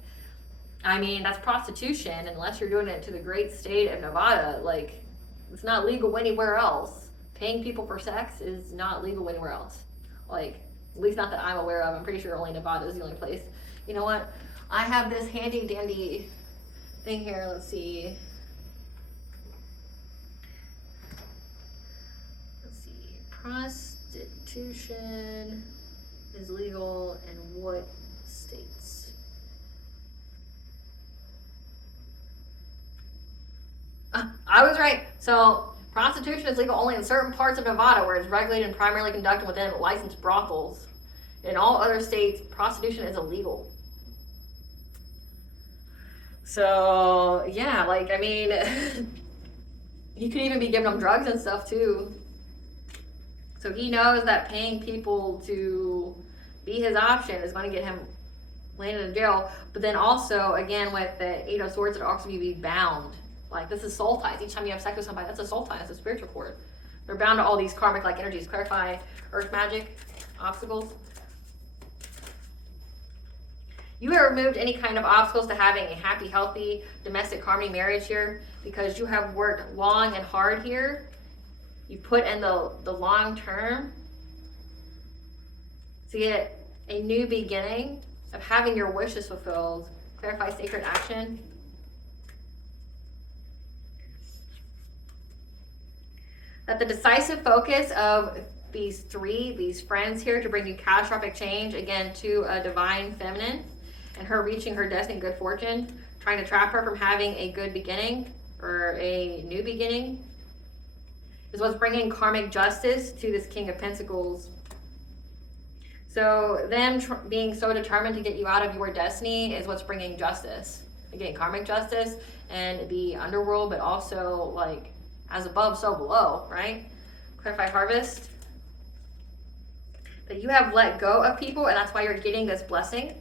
I mean, that's prostitution unless you're doing it to the great state of Nevada. Like, it's not legal anywhere else. Paying people for sex is not legal anywhere else. Like, at least not that I'm aware of. I'm pretty sure only Nevada is the only place. You know what? I have this handy dandy thing here. Let's see. Prostitution is legal in what states? I was right. So prostitution is legal only in certain parts of Nevada where it's regulated and primarily conducted within licensed brothels. In all other states, prostitution is illegal. So yeah, like, I mean, he could even be giving them drugs and stuff too. So he knows that paying people to be his option is going to get him landed in jail. But then also, again, with the Eight of Swords, it also be bound. Like, this is soul ties. Each time you have sex with somebody, that's a soul tie. That's a spiritual cord. They're bound to all these karmic-like energies. Clarify earth magic, obstacles. You have removed any kind of obstacles to having a happy, healthy, domestic harmony marriage here, because you have worked long and hard here. You put in the long term to get a new beginning of having your wishes fulfilled. Clarify sacred action. That the decisive focus of these friends here to bring you catastrophic change, again, to a divine feminine, and her reaching her destiny and good fortune, trying to trap her from having a good beginning or a new beginning, is what's bringing karmic justice to this King of Pentacles. So them being so determined to get you out of your destiny is what's bringing justice. Again, karmic justice and the underworld, but also like as above, so below, right? Clarify harvest. That you have let go of people, and that's why you're getting this blessing.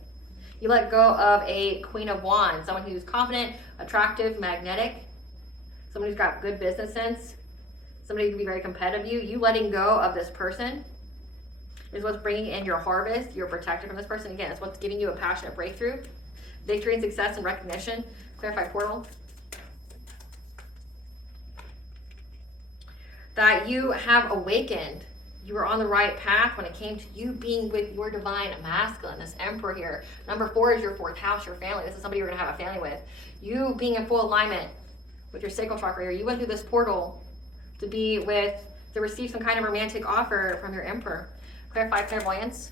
You let go of a Queen of Wands, someone who's confident, attractive, magnetic, someone who's got good business sense, somebody who can be very competitive. You letting go of this person is what's bringing in your harvest. You're protected from this person. Again, it's what's giving you a passionate breakthrough, victory and success and recognition. Clarify portal. That you have awakened. You were on the right path when it came to you being with your divine masculine, this emperor here. Number 4 is your 4th house, your family. This is somebody you're going to have a family with. You being in full alignment with your sacral chakra here. You went through this portal to be with, to receive some kind of romantic offer from your emperor. Clarify clairvoyance.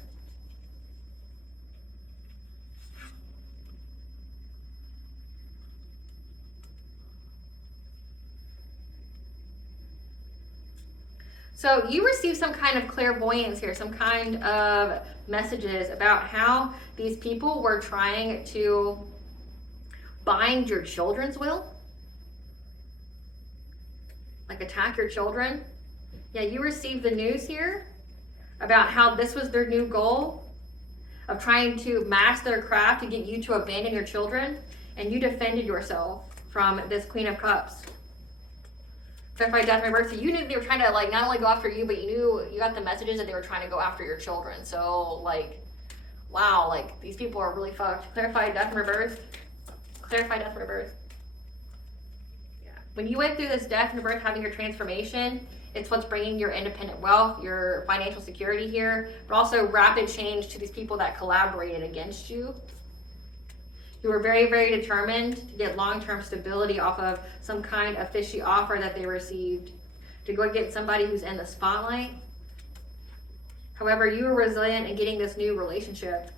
So you receive some kind of clairvoyance here, some kind of messages about how these people were trying to bind your children's will. Like attack your children. Yeah, you received the news here about how this was their new goal of trying to master their craft to get you to abandon your children, and you defended yourself from this Queen of Cups. Clarify death and rebirth. So you knew they were trying to like not only go after you, but you knew you got the messages that they were trying to go after your children. So like, wow, like these people are really fucked. Clarify death and rebirth. Clarify death and rebirth. Yeah. When you went through this death and rebirth, having your transformation, it's what's bringing your independent wealth, your financial security here, but also rapid change to these people that collaborated against you. You were very, very determined to get long-term stability off of some kind of fishy offer that they received, to go get somebody who's in the spotlight. However, you were resilient in getting this new relationship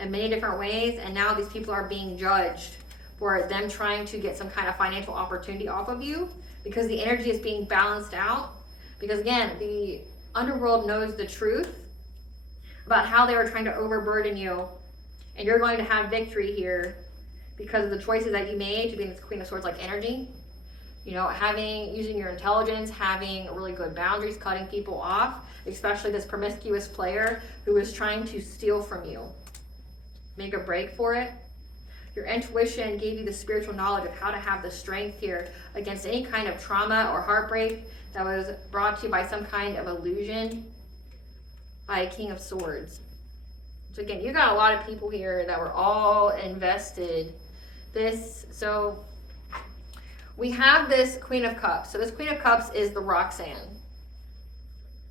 in many different ways, and now these people are being judged for them trying to get some kind of financial opportunity off of you, because the energy is being balanced out. Because again, the underworld knows the truth about how they were trying to overburden you. And you're going to have victory here because of the choices that you made to be in this Queen of Swords like energy. You know, using your intelligence, having really good boundaries, cutting people off, especially this promiscuous player who is trying to steal from you. Make a break for it. Your intuition gave you the spiritual knowledge of how to have the strength here against any kind of trauma or heartbreak that was brought to you by some kind of illusion by a King of Swords. So again, you got a lot of people here that were all invested. So we have this Queen of Cups. So this Queen of Cups is the Roxanne.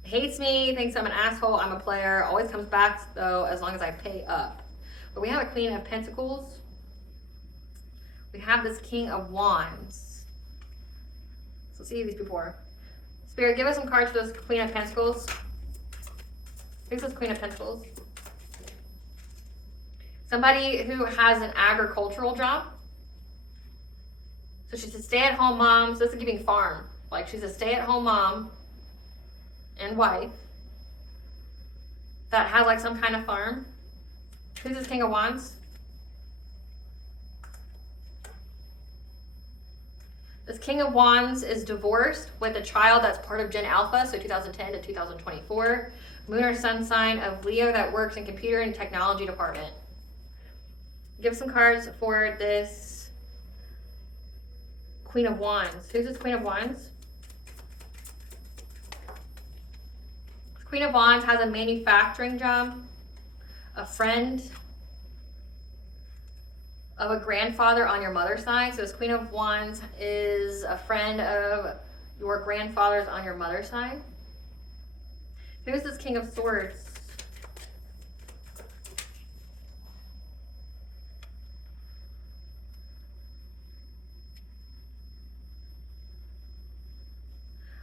Hates me, thinks I'm an asshole, I'm a player, always comes back though as long as I pay up. But we have a Queen of Pentacles. We have this King of Wands. So let's see who these people are. Spirit, give us some cards for this Queen of Pentacles. Who's this Queen of Pentacles? Somebody who has an agricultural job. So she's a stay-at-home mom. So this is giving farm. Like she's a stay-at-home mom and wife that has like some kind of farm. Who's this King of Wands? This King of Wands is divorced with a child that's part of Gen Alpha, so 2010 to 2024. Moon or sun sign of Leo that works in computer and technology department. Give some cards for this Queen of Wands. Who's this Queen of Wands? Queen of Wands has a manufacturing job, a friend, of a grandfather on your mother's side. So this Queen of Wands is a friend of your grandfather's on your mother's side. Who's this King of Swords?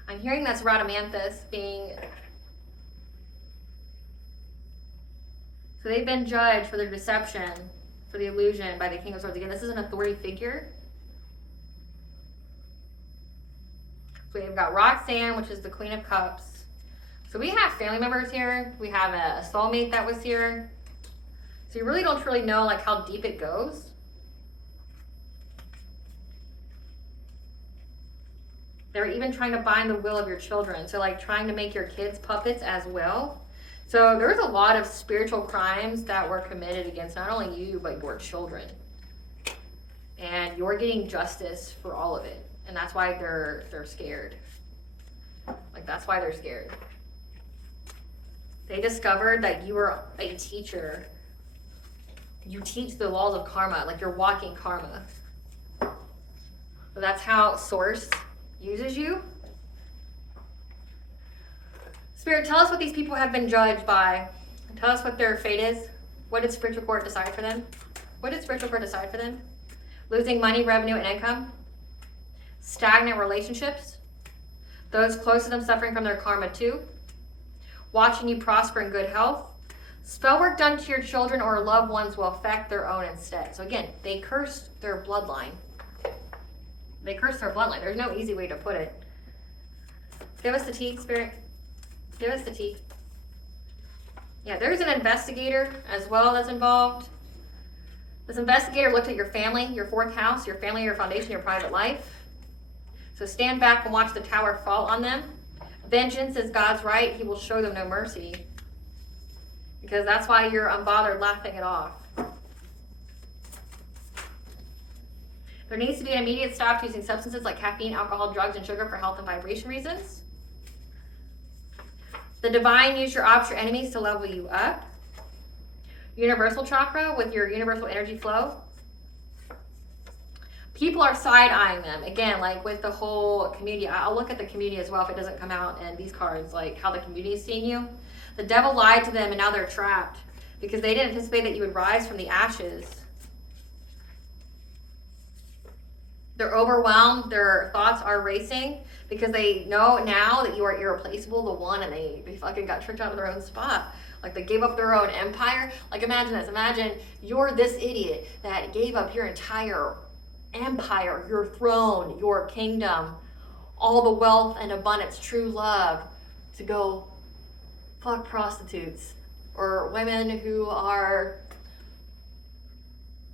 I'm hearing that's RHADAMANTHUS being... So they've been judged for their deception, for the illusion by the King of Swords. Again, this is an authority figure. So we've got Roxanne, which is the Queen of Cups. So we have family members here. We have a soulmate that was here. So you really don't truly know like how deep it goes. They're even trying to bind the will of your children. So like trying to make your kids puppets as well. So there's a lot of spiritual crimes that were committed against not only you, but your children. And you're getting justice for all of it. And that's why they're scared. Like that's why they're scared. They discovered that you were a teacher. You teach the laws of karma, like you're walking karma. So that's how Source uses you. Spirit, tell us what these people have been judged by. Tell us what their fate is. What did spiritual court decide for them? What did spiritual court decide for them? Losing money, revenue, and income. Stagnant relationships. Those close to them suffering from their karma too. Watching you prosper in good health. Spell work done to your children or loved ones will affect their own instead. So again, they cursed their bloodline. They cursed their bloodline. There's no easy way to put it. Give us the tea, Spirit. Give us the tea. Yeah, there's an investigator as well that's involved. This investigator looked at your family, your fourth house, your family, your foundation, your private life. So stand back and watch the tower fall on them. Vengeance is God's right. He will show them no mercy. Because that's why you're unbothered laughing it off. There needs to be an immediate stop to using substances like caffeine, alcohol, drugs, and sugar for health and vibration reasons. The divine use your ops, your enemies to level you up. Universal chakra with your universal energy flow. People are side-eyeing them. Again, like with the whole community. I'll look at the community as well if it doesn't come out in these cards, like how the community is seeing you. The devil lied to them and now they're trapped because they didn't anticipate that you would rise from the ashes. They're overwhelmed. Their thoughts are racing because they know now that you are irreplaceable, the one, and they fucking got tricked out of their own spot. Like they gave up their own empire. Like imagine this. Imagine you're this idiot that gave up your entire empire, your throne, your kingdom, all the wealth and abundance, true love, to go fuck prostitutes or women who are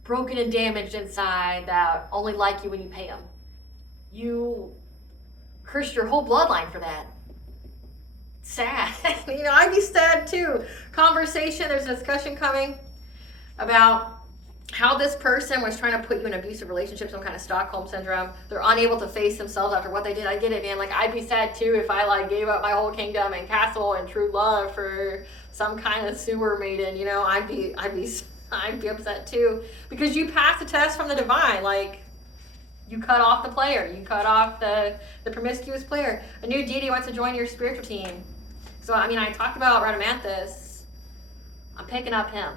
broken and damaged inside that only like you when you pay them. You cursed your whole bloodline for that. Sad. You know, I'd be sad too. Conversation, there's a discussion coming about how this person was trying to put you in an abusive relationship, some kind of Stockholm syndrome. They're unable to face themselves after what they did. I get it, man. Like, I'd be sad too if I like gave up my whole kingdom and castle and true love for some kind of sewer maiden. You know, I'd be upset too, because you passed the test from the divine. Like, you cut off the player. You cut off the promiscuous player. A new deity wants to join your spiritual team. So, I mean, I talked about RHADAMANTHUS. I'm picking up him.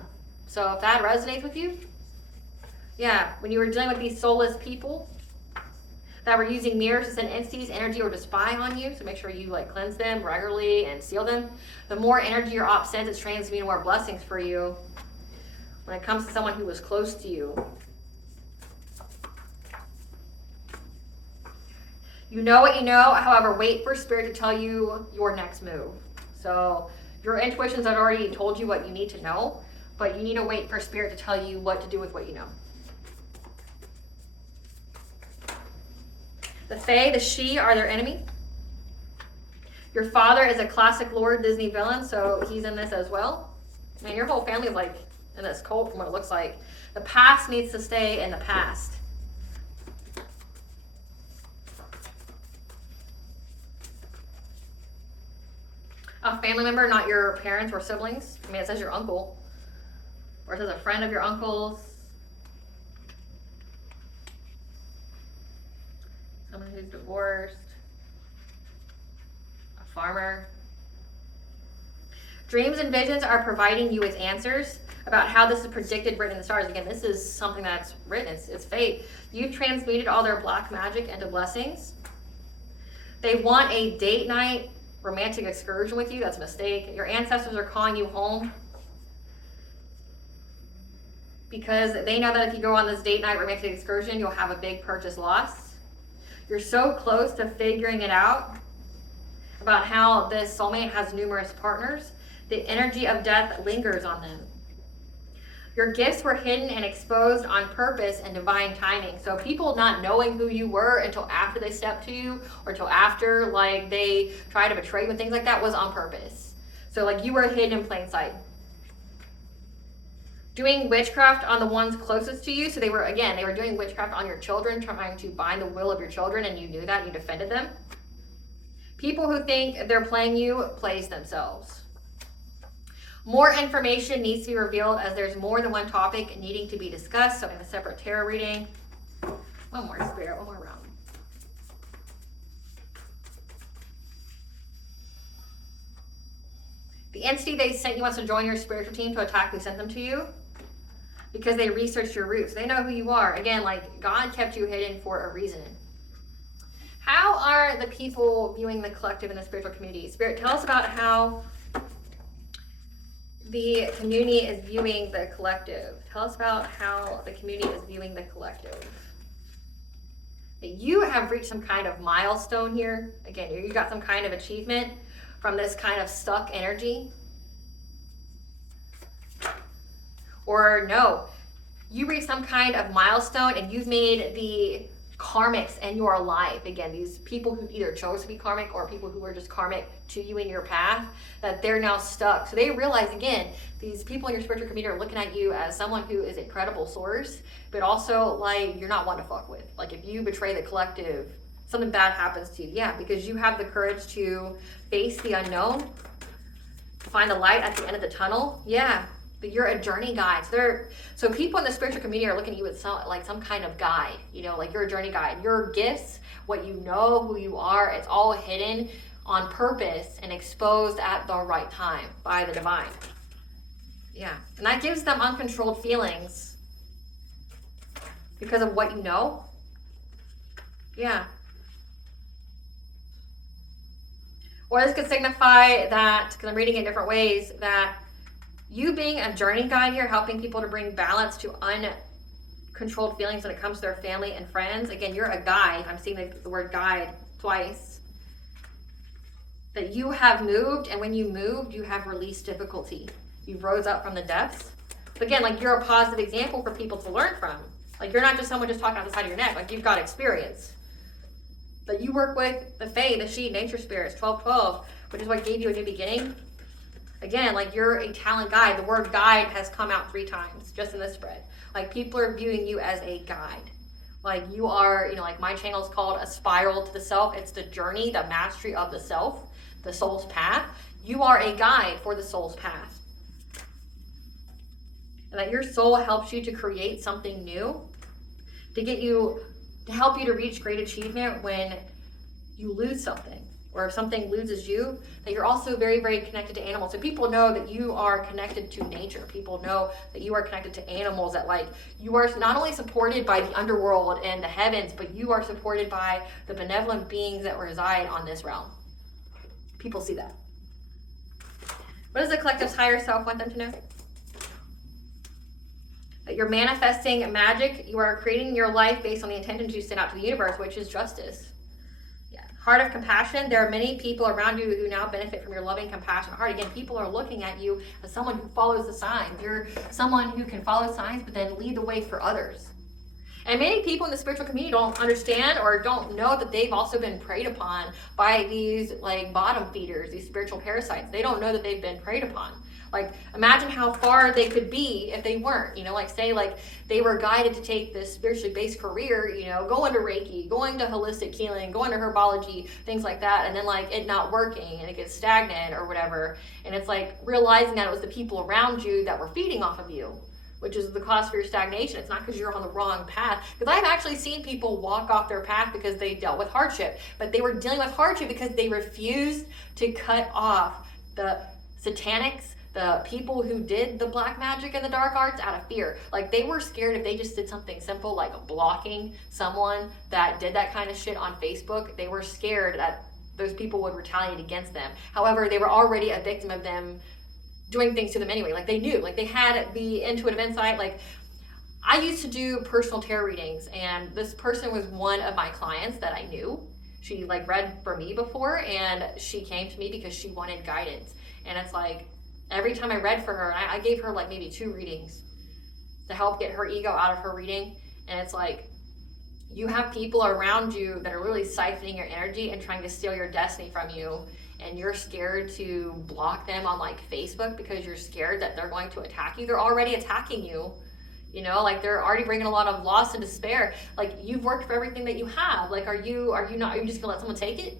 So if that resonates with you, yeah, when you were dealing with these soulless people that were using mirrors to send entities, energy, or to spy on you, so make sure you like cleanse them regularly and seal them. The more energy your op sends, it's transmuting more blessings for you when it comes to someone who was close to you. You know what you know, however, wait for Spirit to tell you your next move. So your intuitions have already told you what you need to know, but you need to wait for Spirit to tell you what to do with what you know. The Fae, the she, are their enemy. Your father is a classic Lord Disney villain, so he's in this as well. Man, your whole family is like in this cult from what it looks like. The past needs to stay in the past. A family member, not your parents or siblings. I mean, it says your uncle. Or it says a friend of your uncle's. someone who's divorced, a farmer. Dreams and visions are providing you with answers about how this is predicted, written in the stars. Again, this is something that's written. It's fate. You've transmuted all their black magic into blessings. They want a date night romantic excursion with you. That's a mistake. Your ancestors are calling you home because they know that if you go on this date night romantic excursion, you'll have a big purchase loss. You're so close to figuring it out about how this soulmate has numerous partners. The energy of death lingers on them. Your gifts were hidden and exposed on purpose and divine timing. So people not knowing who you were until after they stepped to you, or until after like they tried to betray you and things like that, was on purpose. So like you were hidden in plain sight. Doing witchcraft on the ones closest to you. So they were doing witchcraft on your children, trying to bind the will of your children, and you knew that, you defended them. People who think they're playing you plays themselves. More information needs to be revealed as there's more than one topic needing to be discussed. So in a separate tarot reading. One more spirit, one more round. The entity they sent you wants to join your spiritual team to attack who sent them to you because they researched your roots. They know who you are. Again, like God kept you hidden for a reason. How are the people viewing the collective in the spiritual community? Spirit, tell us about how the community is viewing the collective. Tell us about how the community is viewing the collective. You have reached some kind of milestone here. Again, you got some kind of achievement from this kind of stuck energy. Or no, you reached some kind of milestone and you've made the karmics in your life. Again, these people who either chose to be karmic or people who were just karmic to you in your path, that they're now stuck. So they realize, again, these people in your spiritual community are looking at you as someone who is a credible source, but also like you're not one to fuck with. Like if you betray the collective, something bad happens to you. Yeah, because you have the courage to face the unknown, find the light at the end of the tunnel. Yeah. But you're a journey guide. So people in the spiritual community are looking at you as some kind of guide, like you're a journey guide. Your gifts, what you know, who you are, it's all hidden on purpose and exposed at the right time by the divine. Yeah. And that gives them uncontrolled feelings because of what you know. Yeah. Or this could signify that, because I'm reading it in different ways, that you being a journey guide here, helping people to bring balance to uncontrolled feelings when it comes to their family and friends. Again, you're a guide. I'm seeing the word guide twice. That you have moved, and when you moved, you have released difficulty. You rose up from the depths. But again, like you're a positive example for people to learn from. Like you're not just someone just talking out the side of your neck. Like you've got experience. That you work with the Fae, the She, nature spirits, 1212, which is what gave you a new beginning. Again, like you're a talent guide. The word guide has come out 3 times just in this spread. Like people are viewing you as a guide. Like you are, like my channel is called A Spiral to the Self. It's the journey, the mastery of the self, the soul's path. You are a guide for the soul's path. And that your soul helps you to create something new, to help you to reach great achievement when you lose something. Or if something loses you, that you're also very, very connected to animals. So people know that you are connected to nature. People know that you are connected to animals, that like you are not only supported by the underworld and the heavens, but you are supported by the benevolent beings that reside on this realm. People see that. What does the collective's higher self want them to know? That you're manifesting magic. You are creating your life based on the intentions you send out to the universe, which is justice. Heart of compassion. There are many people around you who now benefit from your loving, compassionate heart. Again, people are looking at you as someone who follows the signs. You're someone who can follow signs, but then lead the way for others. And many people in the spiritual community don't understand or don't know that they've also been preyed upon by these like bottom feeders, these spiritual parasites. They don't know that they've been preyed upon. Like imagine how far they could be if they weren't, like say like they were guided to take this spiritually based career, go into Reiki, going to holistic healing, going to herbology, things like that. And then like it not working and it gets stagnant or whatever. And it's like realizing that it was the people around you that were feeding off of you. which is the cause for your stagnation. It's not because you're on the wrong path. Because I've actually seen people walk off their path because they dealt with hardship, but they were dealing with hardship because they refused to cut off the satanics, the people who did the black magic and the dark arts out of fear. Like, they were scared if they just did something simple like blocking someone that did that kind of shit on Facebook. They were scared that those people would retaliate against them. However, they were already a victim of them doing things to them anyway. Like, they knew, like, they had the intuitive insight. Like, I used to do personal tarot readings, and this person was one of my clients that I knew. She like read for me before, and she came to me because she wanted guidance. And it's like, every time I read for her, I gave her like maybe 2 readings to help get her ego out of her reading. And it's like, you have people around you that are really siphoning your energy and trying to steal your destiny from you, and you're scared to block them on like Facebook because you're scared that they're going to attack you. They're already attacking you, you know, like they're already bringing a lot of loss and despair. Like, you've worked for everything that you have. Like, are you just gonna let someone take it?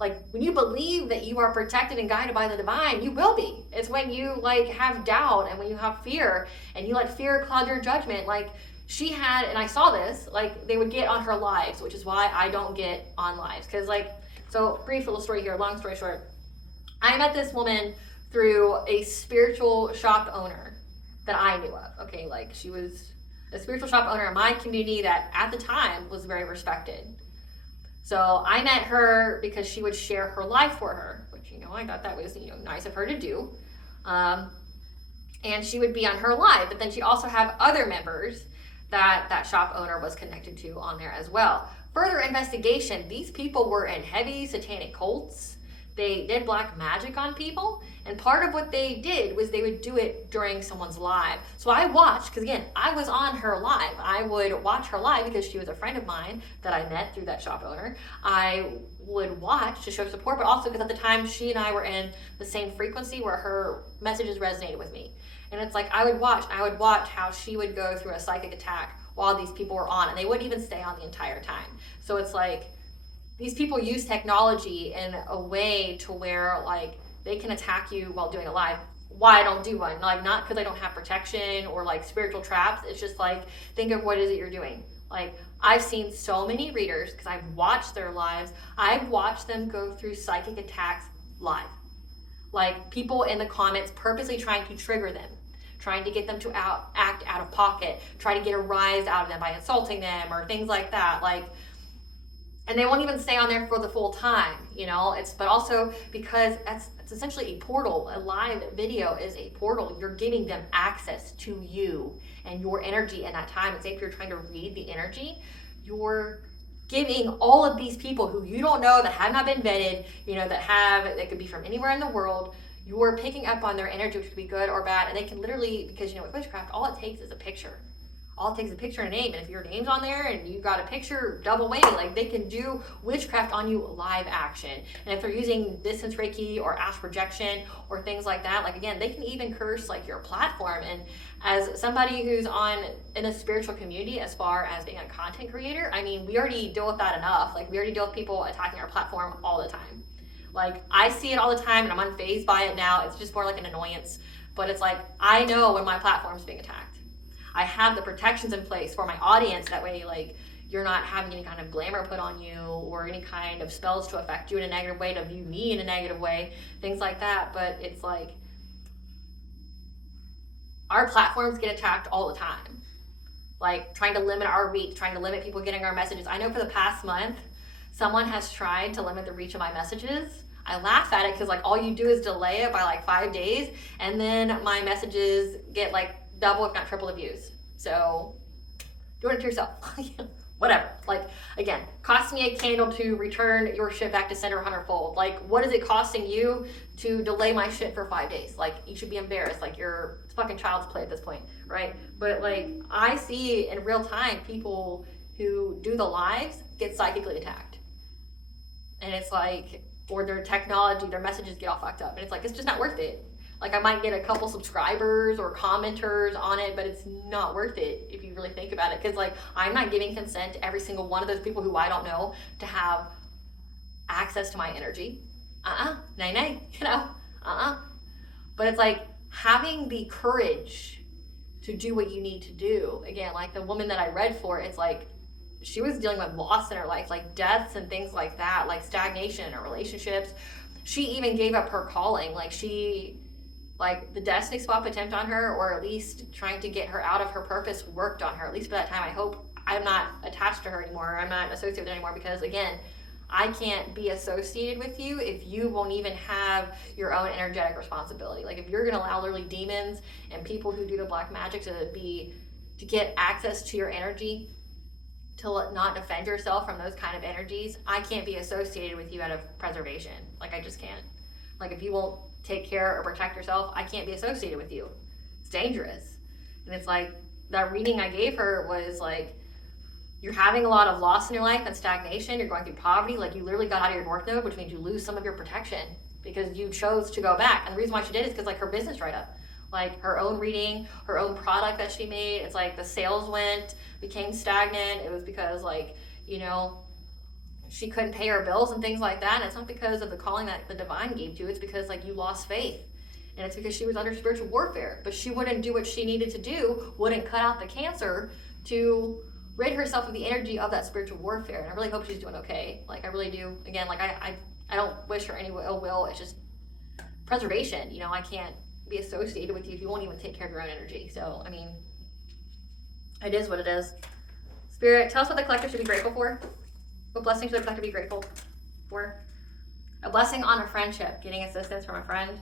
Like, when you believe that you are protected and guided by the divine, you will be. It's when you like have doubt and when you have fear and you let fear cloud your judgment. Like, she had, and I saw this, like, they would get on her lives, which is why I don't get on lives. Because like, so brief little story here, long story short. I met this woman through a spiritual shop owner that I knew of. Okay, like, she was a spiritual shop owner in my community that at the time was very respected. So I met her because she would share her life for her, which, you know, I thought that was, you know, nice of her to do. And she would be on her live, but then she also have other members that shop owner was connected to on there as well. Further investigation, these people were in heavy satanic cults. They did black magic on people, and part of what they did was they would do it during someone's live. So I watched, because again, I was on her live. I would watch her live because she was a friend of mine that I met through that shop owner. I would watch to show support, but also because at the time she and I were in the same frequency where her messages resonated with me. And it's like, I would watch how she would go through a psychic attack while these people were on, and they wouldn't even stay on the entire time. So it's like, these people use technology in a way to where like they can attack you while doing a live. Why I don't do one, like, not because I don't have protection or like spiritual traps. It's just like, think of what is it you're doing. Like, I've seen so many readers, because I've watched their lives, I've watched them go through psychic attacks live. Like, people in the comments purposely trying to trigger them, trying to get them to act out of pocket, try to get a rise out of them by insulting them or things like that. Like, and they won't even stay on there for the full time, you know. But also because it's essentially a portal. A live video is a portal. You're giving them access to you and your energy in that time. And say if you're trying to read the energy, you're giving all of these people who you don't know, that have not been vetted, you know, that could be from anywhere in the world. You're picking up on their energy, which could be good or bad. And they can literally, because, you know, with witchcraft, all it takes is a picture. All it takes is a picture and a name. And if your name's on there and you got a picture, double whammy. Like, they can do witchcraft on you live action. And if they're using distance Reiki or astral projection or things like that, like, again, they can even curse like your platform. And as somebody who's in a spiritual community, as far as being a content creator, I mean, we already deal with that enough. Like, we already deal with people attacking our platform all the time. Like, I see it all the time and I'm unfazed by it now. It's just more like an annoyance. But it's like, I know when my platform's being attacked. I have the protections in place for my audience. That way, like, you're not having any kind of glamour put on you or any kind of spells to affect you in a negative way, to view me in a negative way, things like that. But it's like, our platforms get attacked all the time. Like, trying to limit our reach, trying to limit people getting our messages. I know for the past month, someone has tried to limit the reach of my messages. I laugh at it because, like, all you do is delay it by like 5 days, and then my messages get like double if not triple the views. So do it to yourself. Whatever. Like, again, cost me a candle to return your shit back to sender 100-fold. Like, what is it costing you to delay my shit for 5 days? Like, you should be embarrassed. Like, it's fucking child's play at this point, right? But like, I see in real time people who do the lives get psychically attacked, and it's like, or their technology, their messages get all fucked up, and it's like, it's just not worth it. Like, I might get a couple subscribers or commenters on it, but it's not worth it if you really think about it. Because, like, I'm not giving consent to every single one of those people who I don't know to have access to my energy. Nay, you know, But it's like, having the courage to do what you need to do. Again, like the woman that I read for, it's like she was dealing with loss in her life, like deaths and things like that, like stagnation in her relationships. She even gave up her calling. Like the destiny swap attempt on her, or at least trying to get her out of her purpose, worked on her. At least for that time. I hope I'm not attached to her anymore. I'm not associated with her anymore, because again, I can't be associated with you if you won't even have your own energetic responsibility. Like if you're going to allow literally demons and people who do the black magic to get access to your energy, to not defend yourself from those kind of energies, I can't be associated with you out of preservation. Like I just can't. Like if you won't take care or protect yourself, I can't be associated with you. It's dangerous. And it's like that reading I gave her was like, you're having a lot of loss in your life and stagnation. You're going through poverty. Like you literally got out of your North Node, which means you lose some of your protection because you chose to go back. And the reason why she did is because like her business dried up. Like her own reading, her own product that she made, it's like the sales became stagnant. It was because like, you know, she couldn't pay her bills and things like that. And it's not because of the calling that the divine gave to you. It's because like you lost faith. And it's because she was under spiritual warfare. But she wouldn't do what she needed to do, wouldn't cut out the cancer to rid herself of the energy of that spiritual warfare. And I really hope she's doing okay. Like I really do. Again, like I don't wish her any ill will. It's just preservation. You know, I can't be associated with you if you won't even take care of your own energy. So, I mean, it is what it is. Spirit, tell us what the collective should be grateful for. What blessing should the collective be grateful for? A blessing on a friendship, getting assistance from a friend.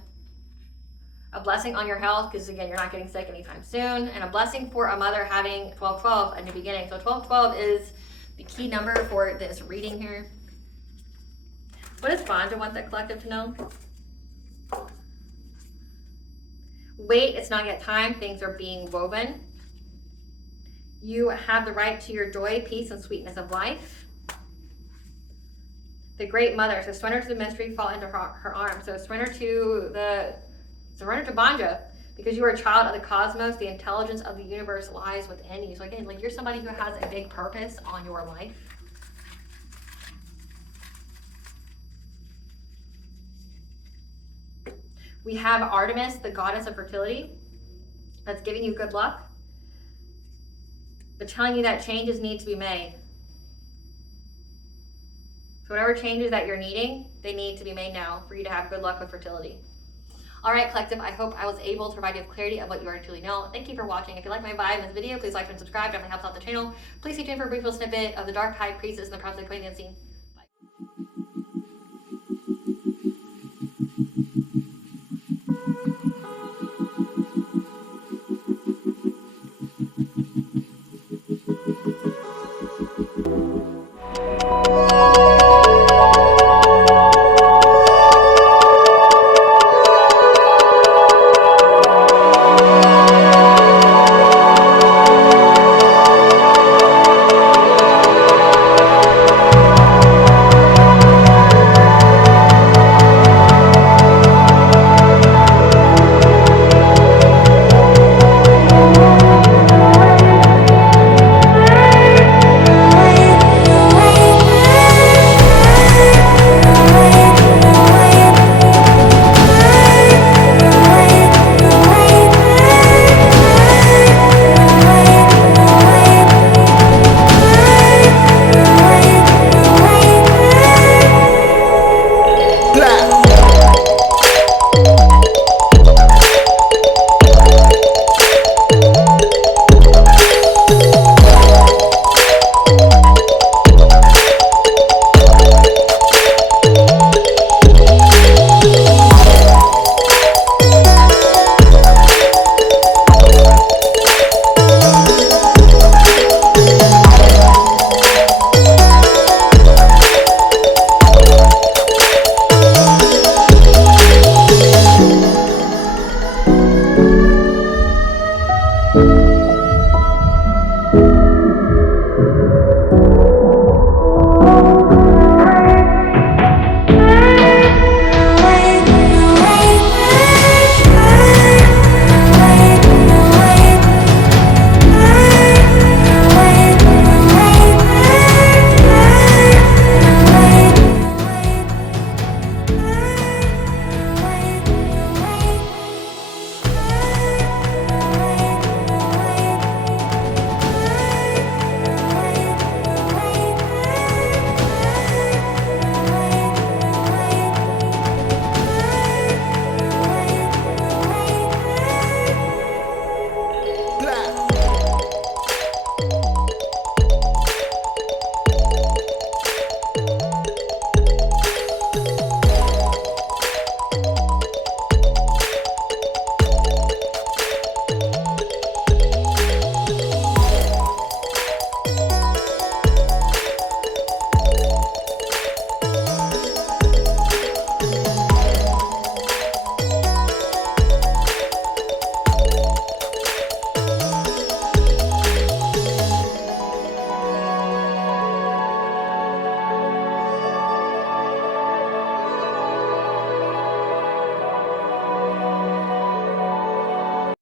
A blessing on your health, because again, you're not getting sick anytime soon. And a blessing for a mother having 1212, a new beginning. So 1212 is the key number for this reading here. What does Banja want the collective to know? Wait, it's not yet time. Things are being woven. You have the right to your joy, peace, and sweetness of life. The great mother. So surrender to the mystery, fall into her arms. So surrender to Banja, because you are a child of the cosmos. The intelligence of the universe lies within you. So again, like you're somebody who has a big purpose on your life. We have Artemis, the goddess of fertility, that's giving you good luck, but telling you that changes need to be made. So whatever changes that you're needing, they need to be made now for you to have good luck with fertility. All right, collective, I hope I was able to provide you with clarity of what you already truly know. Thank you for watching. If you like my vibe in this video, please like and subscribe. Definitely helps out the channel. Please stay tuned for a brief little snippet of the Dark High Priestess and the Prophetic Queen scene.